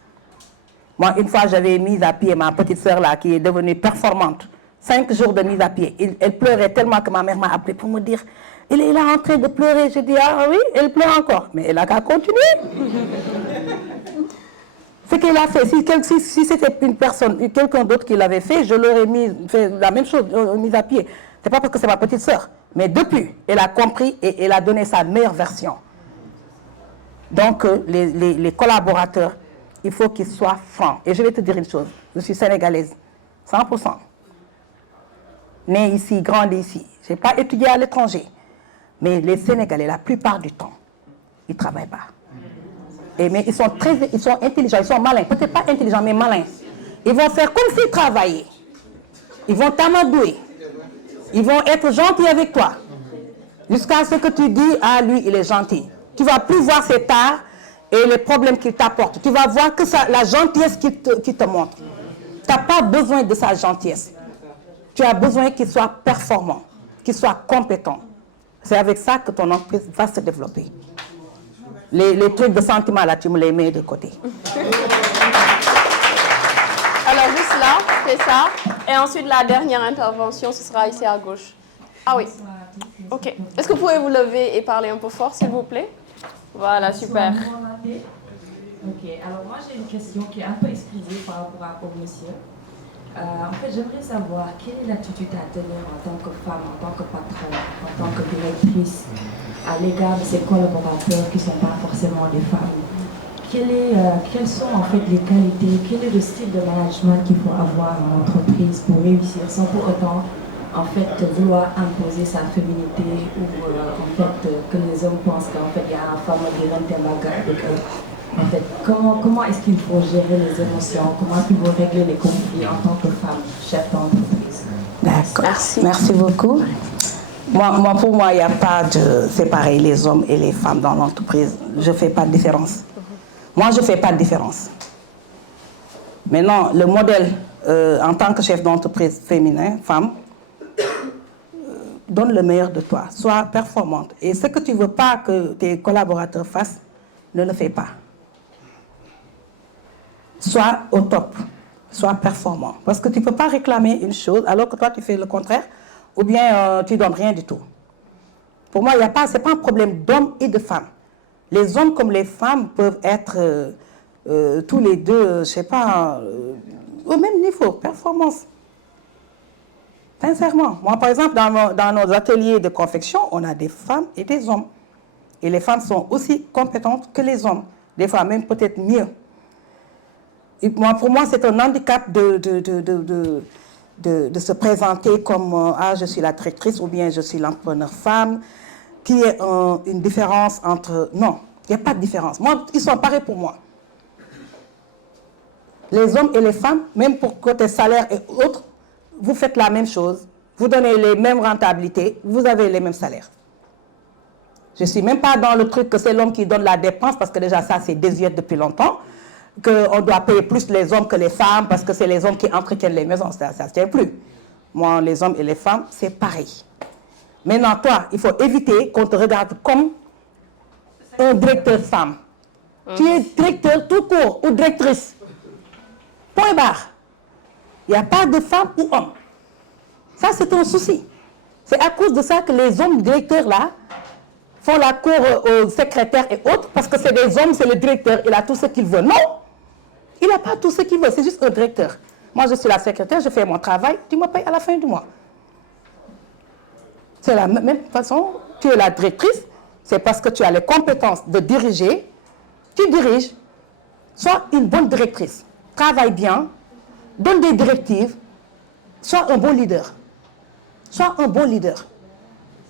Moi, une fois, j'avais mis à pied ma petite sœur là, qui est devenue performante. 5 jours de mise à pied. Elle pleurait tellement que ma mère m'a appelé pour me dire « Il est là en train de pleurer. » J'ai dit « Ah oui, elle pleure encore. » Mais elle a qu'à continuer. Ce qu'elle a fait, si c'était une personne, quelqu'un d'autre qui l'avait fait, je l'aurais fait la même chose, mise à pied. C'est pas parce que c'est ma petite sœur. Mais depuis, elle a compris et elle a donné sa meilleure version. Donc, les collaborateurs, il faut qu'ils soient francs. Et je vais te dire une chose, je suis sénégalaise, 100%. Née ici, grandi ici. Je n'ai pas étudié à l'étranger. Mais les Sénégalais, la plupart du temps, ils ne travaillent pas. Mais ils sont intelligents, ils sont malins. Peut-être pas intelligents, mais malins. Ils vont faire comme s'ils travaillaient. Ils vont t'amadouer. Ils vont être gentils avec toi. Jusqu'à ce que tu dis, ah, lui, il est gentil. Tu ne vas plus voir ses tares et les problèmes qu'il t'apporte. Tu vas voir que la gentillesse qu'il te montre. Tu n'as pas besoin de sa gentillesse. Tu as besoin qu'il soit performant, qu'il soit compétent. C'est avec ça que ton entreprise va se développer. Les trucs de sentiments, là, tu me les mets de côté. Alors, juste là, c'est ça. Et ensuite, la dernière intervention, ce sera ici à gauche. Ah oui. OK. Est-ce que vous pouvez vous lever et parler un peu fort, s'il vous plaît? Voilà, super. OK. Alors, moi, j'ai une question qui est un peu exclusive par rapport au monsieur. En fait, j'aimerais savoir quelle est l'attitude à tenir en tant que femme, en tant que patronne, en tant que directrice, à l'égard de ses collaborateurs qui ne sont pas forcément des femmes. Quelles sont en fait les qualités, quel est le style de management qu'il faut avoir en entreprise pour réussir sans pour autant en fait vouloir imposer sa féminité ou en fait que les hommes pensent qu'en fait il y a un femme qui rentre avec eux. En fait, comment est-ce qu'il faut gérer les émotions? Comment est-ce qu'il faut régler les conflits en tant que femme, chef d'entreprise? D'accord. Merci beaucoup. Pour moi, il n'y a pas de séparer les hommes et les femmes dans l'entreprise. Je ne fais pas de différence. Moi, je ne fais pas de différence. Maintenant, le modèle en tant que chef d'entreprise féminin, femme, donne le meilleur de toi. Sois performante. Et ce que tu ne veux pas que tes collaborateurs fassent, ne le fais pas. sois au top, sois performant. Parce que tu ne peux pas réclamer une chose alors que toi tu fais le contraire, ou bien tu ne donnes rien du tout. Pour moi, ce n'est pas un problème d'hommes et de femmes. Les hommes comme les femmes peuvent être tous les deux, je ne sais pas, au même niveau, performance. Sincèrement. Moi, par exemple, dans nos ateliers de confection, on a des femmes et des hommes. Et les femmes sont aussi compétentes que les hommes. Des fois, même peut-être mieux. Et pour moi, c'est un handicap de se présenter comme je suis la directrice ou bien je suis l'entrepreneur femme, qui est une différence entre... Non, il n'y a pas de différence. Moi, ils sont pareils pour moi. Les hommes et les femmes, même pour côté salaire et autres, vous faites la même chose. Vous donnez les mêmes rentabilités, vous avez les mêmes salaires. Je ne suis même pas dans le truc que c'est l'homme qui donne la dépense, parce que déjà ça, c'est désuet depuis longtemps. Qu'on doit payer plus les hommes que les femmes, parce que c'est les hommes qui entretiennent les maisons. Ça ne se tient plus. Moi, les hommes et les femmes, c'est pareil. Maintenant, toi, il faut éviter qu'on te regarde comme un directeur femme. Tu es directeur tout court ou directrice. Point barre. Il n'y a pas de femme ou homme. Ça, c'est un souci. C'est à cause de ça que les hommes directeurs, là, font la cour aux secrétaires et autres, parce que c'est des hommes, c'est le directeur, il a tout ce qu'il veut. Non, il n'a pas tout ce qu'il veut, c'est juste un directeur. Moi, je suis la secrétaire, je fais mon travail, tu me payes à la fin du mois. C'est la même façon, tu es la directrice, c'est parce que tu as les compétences de diriger, tu diriges. Sois une bonne directrice, travaille bien, donne des directives, sois un bon leader. Sois un bon leader.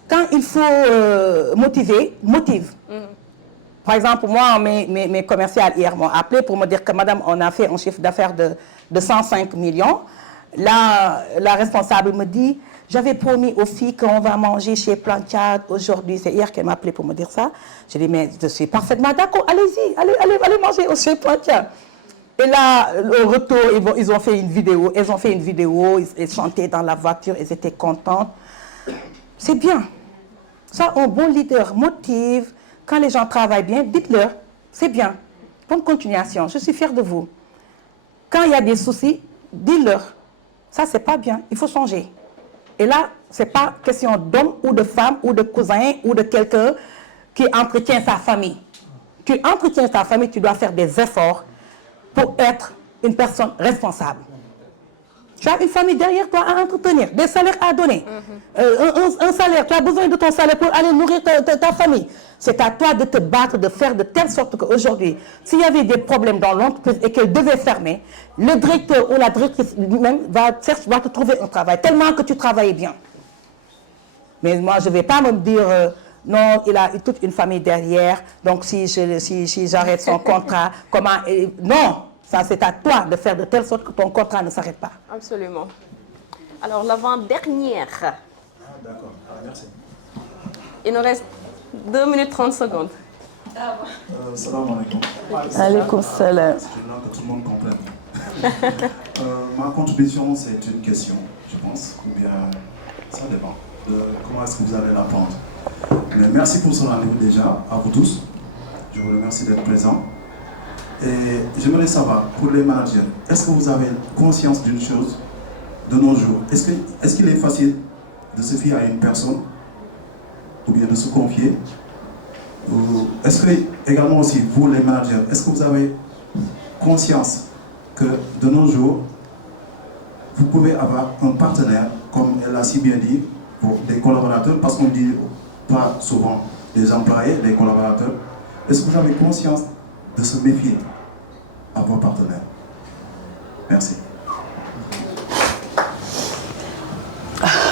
Quand il faut motiver, motive. Par exemple, moi, mes commerciales hier m'ont appelé pour me dire que madame, on a fait un chiffre d'affaires de 105 millions. Là, la responsable me dit, j'avais promis aux filles qu'on va manger chez Planchard aujourd'hui. C'est hier qu'elle m'a appelé pour me dire ça. J'ai dit, mais je suis parfaitement d'accord, allez-y, allez manger chez Planchard. Et là, au retour, ils ont fait une vidéo. Elles ont fait une vidéo, ils chantaient dans la voiture, elles étaient contentes. C'est bien. Ça, un bon leader motive. Quand les gens travaillent bien, dites-leur, c'est bien. Bonne continuation, je suis fière de vous. Quand il y a des soucis, dites-leur, ça, c'est pas bien, il faut changer. Et là, ce n'est pas question d'homme ou de femme ou de cousin ou de quelqu'un qui entretient sa famille. Tu entretiens ta famille, tu dois faire des efforts pour être une personne responsable. Tu as une famille derrière toi à entretenir, des salaires à donner. Un salaire, tu as besoin de ton salaire pour aller nourrir ta famille. C'est à toi de te battre, de faire de telle sorte qu'aujourd'hui, s'il y avait des problèmes dans l'entreprise et qu'elle devait fermer, le directeur ou la directrice lui-même va te trouver un travail, tellement que tu travailles bien. Mais moi, je ne vais pas me dire, non, il a toute une famille derrière, donc si j'arrête son contrat, comment... Non! Ça, c'est à toi de faire de telle sorte que ton contrat ne s'arrête pas. Absolument. Alors, l'avant-dernière. D'accord, merci. Il nous reste 2 minutes 30 secondes. Salam alaikum. Alaikum salam. C'est là que tout le monde comprenne. Ma contribution, c'est une question, je pense, ou bien ça dépend de comment est-ce que vous allez la prendre. Mais merci pour ce rendez-vous déjà, à vous tous. Je vous remercie d'être présents. Et j'aimerais savoir, pour les managers, est-ce que vous avez conscience d'une chose de nos jours? Est-ce qu'il est facile de se fier à une personne ou bien de se confier? Est-ce que, également aussi, vous les managers, est-ce que vous avez conscience que de nos jours, vous pouvez avoir un partenaire, comme elle a si bien dit, pour des collaborateurs, parce qu'on ne dit pas souvent des employés, des collaborateurs. Est-ce que vous avez conscience de se méfier à vos partenaires? Merci.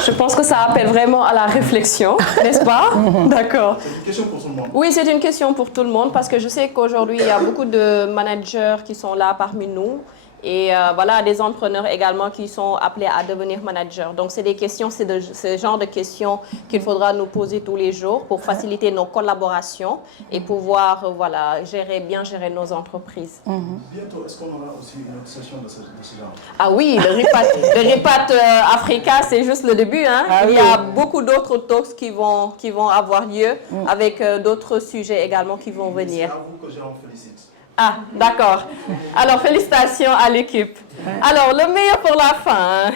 Je pense que ça appelle vraiment à la réflexion, n'est-ce pas? D'accord. C'est une question pour tout le monde. Oui, c'est une question pour tout le monde parce que je sais qu'aujourd'hui, il y a beaucoup de managers qui sont là parmi nous. Et voilà, des entrepreneurs également qui sont appelés à devenir managers. Donc, c'est des questions, c'est ce genre de questions qu'il faudra nous poser tous les jours pour faciliter nos collaborations et pouvoir voilà, bien gérer nos entreprises. Bientôt, est-ce qu'on aura aussi une autre session de ce genre? Ah oui, le Repat Africa, c'est juste le début. Hein? Il y a beaucoup d'autres talks qui vont avoir lieu avec d'autres sujets également qui vont venir. C'est à vous que je en félicite. Ah, d'accord. Alors, félicitations à l'équipe. Alors, le meilleur pour la fin.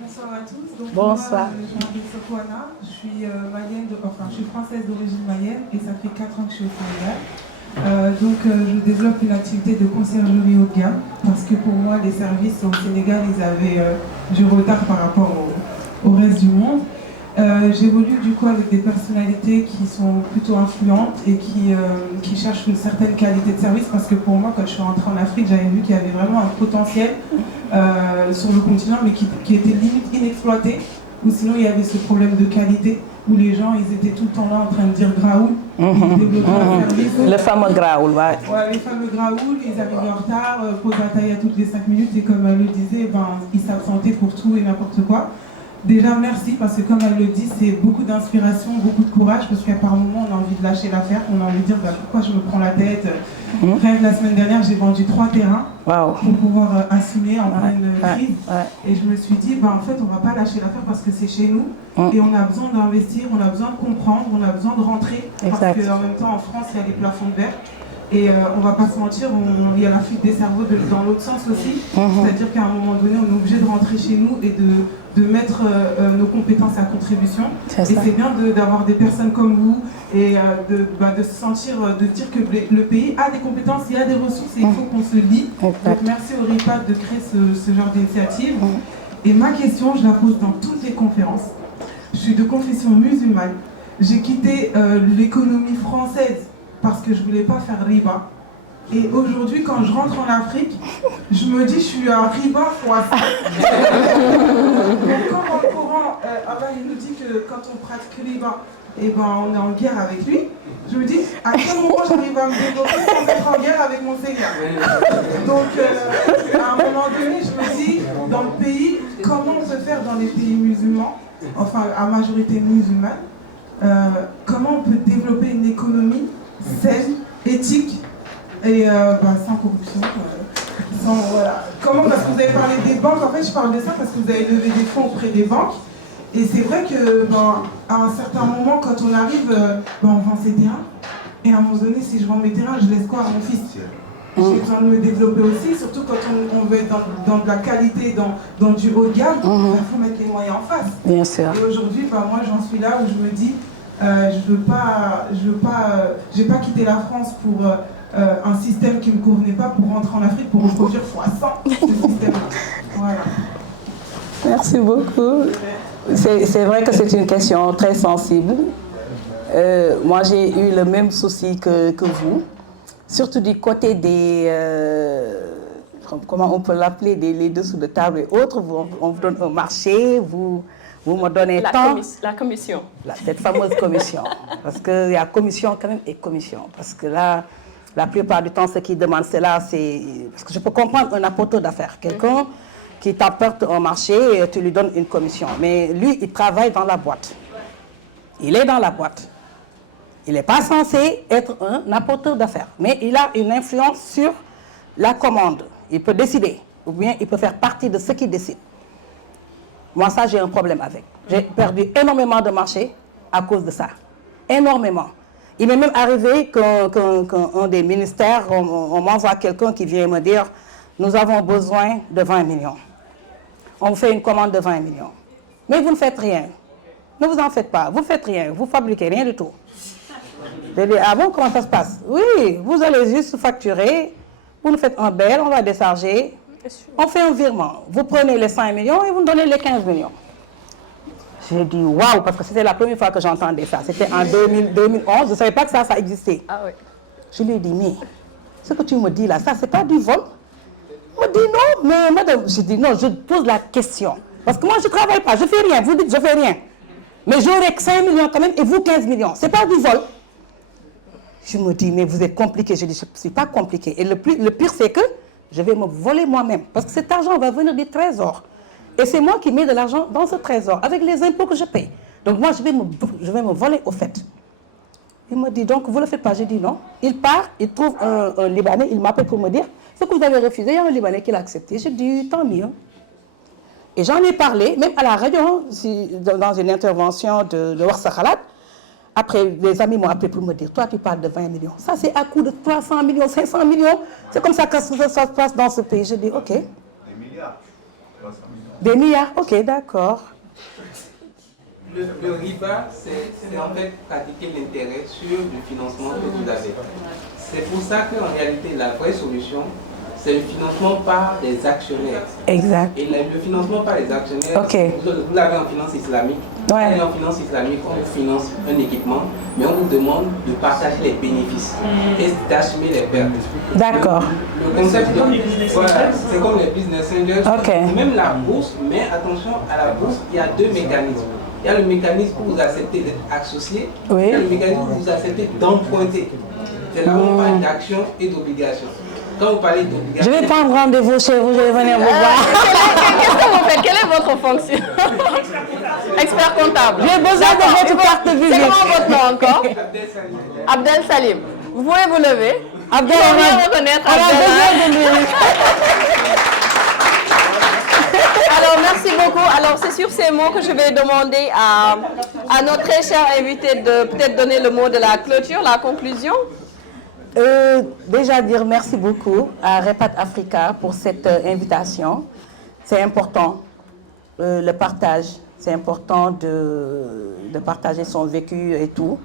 Bonsoir à tous. Donc, Bonsoir. Moi, je m'appelle Sokoana. Je suis je suis française d'origine malienne et ça fait 4 ans que je suis au Sénégal. Je développe une activité de conciergerie haut de gamme parce que pour moi, les services au Sénégal, ils avaient du retard par rapport au reste du monde. J'évolue du coup avec des personnalités qui sont plutôt influentes et qui cherchent une certaine qualité de service parce que pour moi, quand je suis rentrée en Afrique, j'avais vu qu'il y avait vraiment un potentiel sur le continent mais qui était limite inexploité, ou sinon il y avait ce problème de qualité où les gens ils étaient tout le temps là en train de dire Graoul, le fameux Graoul, ouais. Ouais, les fameux Graoul, ils arrivaient en retard, pause à taille à toutes les 5 minutes et comme elle le disait, ils s'absentaient pour tout et n'importe quoi. Déjà merci parce que comme elle le dit, c'est beaucoup d'inspiration, beaucoup de courage parce qu'à par moment on a envie de lâcher l'affaire, on a envie de dire pourquoi je me prends la tête. Rien que la semaine dernière j'ai vendu 3 terrains pour pouvoir assumer en pleine crise et je me suis dit en fait on va pas lâcher l'affaire parce que c'est chez nous et on a besoin d'investir, on a besoin de comprendre, on a besoin de rentrer parce qu'en même temps en France il y a les plafonds de verre. Et on va pas se mentir, il y a la fuite des cerveaux dans l'autre sens aussi. C'est-à-dire qu'à un moment donné, on est obligé de rentrer chez nous et de mettre nos compétences à contribution. Et c'est bien d'avoir des personnes comme vous et de se sentir, de dire que le pays a des compétences, il y a des ressources et il faut qu'on se lie. Donc merci au RIPAD de créer ce genre d'initiative. Et ma question, je la pose dans toutes les conférences. Je suis de confession musulmane. J'ai quitté l'économie française parce que je ne voulais pas faire riba. Et aujourd'hui, quand je rentre en Afrique, je me dis je suis un riba fois 5. Donc comme dans le Coran, Allah il nous dit que quand on pratique riba, on est en guerre avec lui. Je me dis à quel moment j'arrive à me développer sans être en guerre avec mon Seigneur. Donc à un moment donné, je me dis dans le pays, comment on peut faire dans les pays musulmans, enfin à majorité musulmane, comment on peut développer une économie saine, éthique et sans corruption. Comment, parce que vous avez parlé des banques, en fait je parle de ça parce que vous avez levé des fonds auprès des banques et c'est vrai que à un certain moment quand on arrive, on vend ses terrains et à un moment donné si je vends mes terrains, je laisse quoi à mon fils? J'ai besoin de me développer aussi, surtout quand on veut être dans de la qualité, dans du haut de gamme, il faut mettre les moyens en face. Bien sûr. Et aujourd'hui, moi j'en suis là où je me dis j'ai pas quitté la France pour un système qui ne me convenait pas pour rentrer en Afrique pour reproduire fois 100 ce système-là. Voilà. Merci beaucoup. C'est vrai que c'est une question très sensible. Moi, j'ai eu le même souci que vous, surtout du côté des... comment on peut l'appeler, les dessous de table et autres. On vous donne un marché, vous me donnez tant. La commission. Cette fameuse commission. Parce qu'il y a commission quand même et commission. Parce que là, la plupart du temps, ce qu'ils demandent, c'est là, c'est... Parce que je peux comprendre un apporteur d'affaires. Quelqu'un qui t'apporte un marché et tu lui donnes une commission. Mais lui, il travaille dans la boîte. Il est dans la boîte. Il n'est pas censé être un apporteur d'affaires. Mais il a une influence sur la commande. Il peut décider. Ou bien il peut faire partie de ceux qui décident. Moi, ça, j'ai un problème avec. J'ai perdu énormément de marchés à cause de ça. Énormément. Il m'est même arrivé qu'un des ministères, on m'envoie quelqu'un qui vient me dire « Nous avons besoin de 20 millions. On vous fait une commande de 20 millions. Mais vous ne faites rien. Ne vous en faites pas. Vous ne faites rien. Vous ne fabriquez rien du tout. » Je dis « Ah bon, comment ça se passe? » Oui, vous allez juste facturer. Vous nous faites un bel, on va décharger. On fait un virement. Vous prenez les 5 millions et vous nous donnez les 15 millions. J'ai dit waouh, parce que c'était la première fois que j'entendais ça. C'était en 2011, je ne savais pas que ça existait. Ah oui. Je lui ai dit, mais ce que tu me dis là, ça, c'est pas du vol? Il me dit non, mais madame, je dis non, je pose la question. Parce que moi, je ne travaille pas, je ne fais rien. Vous dites, je ne fais rien. Mais j'aurai 5 millions quand même et vous 15 millions. Ce n'est pas du vol. Je me dis, mais vous êtes compliqué. Je dis, je ne suis pas compliqué. Et le pire, c'est que je vais me voler moi-même. Parce que cet argent va venir du trésor. Et c'est moi qui mets de l'argent dans ce trésor, avec les impôts que je paye. Donc moi, je vais me voler au fait. Il me dit, donc vous ne le faites pas. J'ai dit non. Il part, il trouve un Libanais, il m'appelle pour me dire, ce que vous avez refusé, il y a un Libanais qui l'a accepté. J'ai dit, tant mieux. Et j'en ai parlé, même à la radio, dans une intervention de Warsa Khalat. Après, les amis m'ont appelé pour me dire, toi tu parles de 20 millions. Ça c'est à coût de 300 millions, 500 millions. C'est comme ça que ça se passe dans ce pays. Je dis, ok. Des milliards. Des milliards, ok, d'accord. Le RIBA, c'est en fait pratiquer l'intérêt sur le financement que vous avez. C'est pour ça qu'en réalité, la vraie solution, c'est le financement par les actionnaires. Exact. Et le financement par les actionnaires, vous l'avez en finance islamique. Ouais. Et en finance islamique, on vous finance un équipement, mais on vous demande de partager les bénéfices et d'assumer les pertes. D'accord. Le concept, voilà, c'est comme les business angels. Même la bourse, mais attention, à la bourse, il y a deux mécanismes. Il y a le mécanisme où vous acceptez d'être associé, il y a le mécanisme où vous acceptez d'emprunter. C'est là où on parle d'action et d'obligation. Quand vous parlez d'obligation... Je vais prendre rendez-vous chez vous, je vais venir vous voir. Qu'est-ce que vous faites? Quelle est votre fonction? Expert comptable. J'ai besoin de votre carte de visite. C'est comment votre nom encore? Abdel Salim. Vous pouvez vous lever. Abdel, on va reconnaître Abdel. Alors, merci beaucoup. Alors, c'est sur ces mots que je vais demander à notre très cher invité de peut-être donner le mot de la clôture, la conclusion. Déjà dire merci beaucoup à Repat Africa pour cette invitation. C'est important, le partage. C'est important de partager son vécu et tout.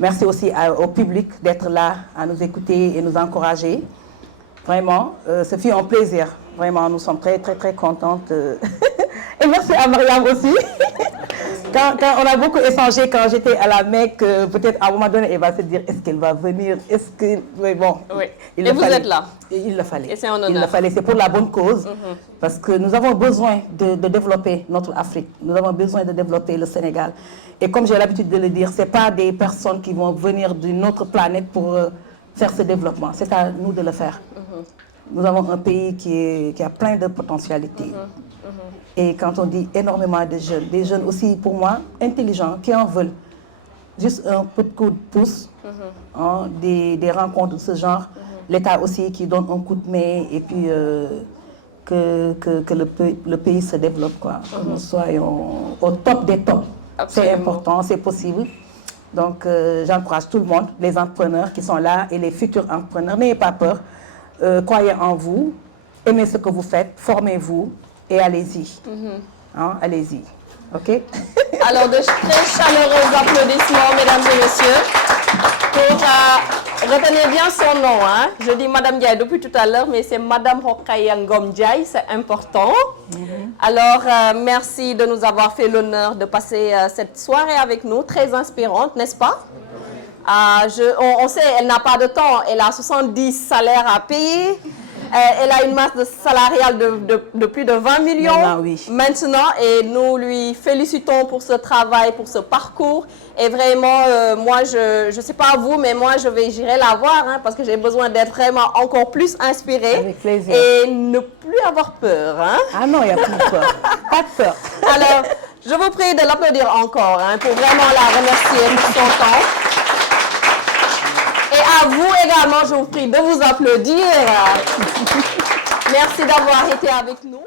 Merci aussi au public d'être là, à nous écouter et nous encourager. Vraiment, ce fut un plaisir. Vraiment, nous sommes très, très, très contentes. Et merci à Mariam aussi. Quand on a beaucoup échangé quand j'étais à la Mecque, peut-être à un moment donné, elle va se dire, est-ce qu'elle va venir? Est-ce que... Mais bon. Oui. Et vous êtes là. Il le fallait. Et c'est un honneur. Il le fallait. C'est pour la bonne cause. Parce que nous avons besoin de développer notre Afrique. Nous avons besoin de développer le Sénégal. Et comme j'ai l'habitude de le dire, ce n'est pas des personnes qui vont venir d'une autre planète pour faire ce développement. C'est à nous de le faire. Nous avons un pays qui a plein de potentialités. Et quand on dit énormément de jeunes, des jeunes aussi, pour moi, intelligents, qui en veulent. Juste un petit coup de pouce, des rencontres de ce genre. L'État aussi qui donne un coup de main et puis que le pays se développe, quoi. Que nous soyons au top des tops. C'est important, c'est possible. Donc, j'encourage tout le monde, les entrepreneurs qui sont là et les futurs entrepreneurs. N'ayez pas peur. Croyez en vous, aimez ce que vous faites, formez-vous et allez-y. Allez-y. OK? Alors, de très chaleureux applaudissements, mesdames et messieurs. Pour, retenez bien son nom. Je dis Madame Ndiaye depuis tout à l'heure, mais c'est Madame Rokhaya Ngom Ndiaye, c'est important. Alors, merci de nous avoir fait l'honneur de passer cette soirée avec nous, très inspirante, n'est-ce pas? On sait, elle n'a pas de temps, elle a 70 salaires à payer, elle a une masse salariale de plus de 20 millions maintenant, et nous lui félicitons pour ce travail, pour ce parcours. Et vraiment, moi, je ne sais pas vous, mais moi, j'irai la voir, parce que j'ai besoin d'être vraiment encore plus inspirée. Avec plaisir. Et ne plus avoir peur. Ah non, il n'y a plus de peur. Pas de peur. Alors, je vous prie de l'applaudir encore, pour vraiment la remercier pour son temps. Et à vous également, je vous prie de vous applaudir. Merci d'avoir été avec nous.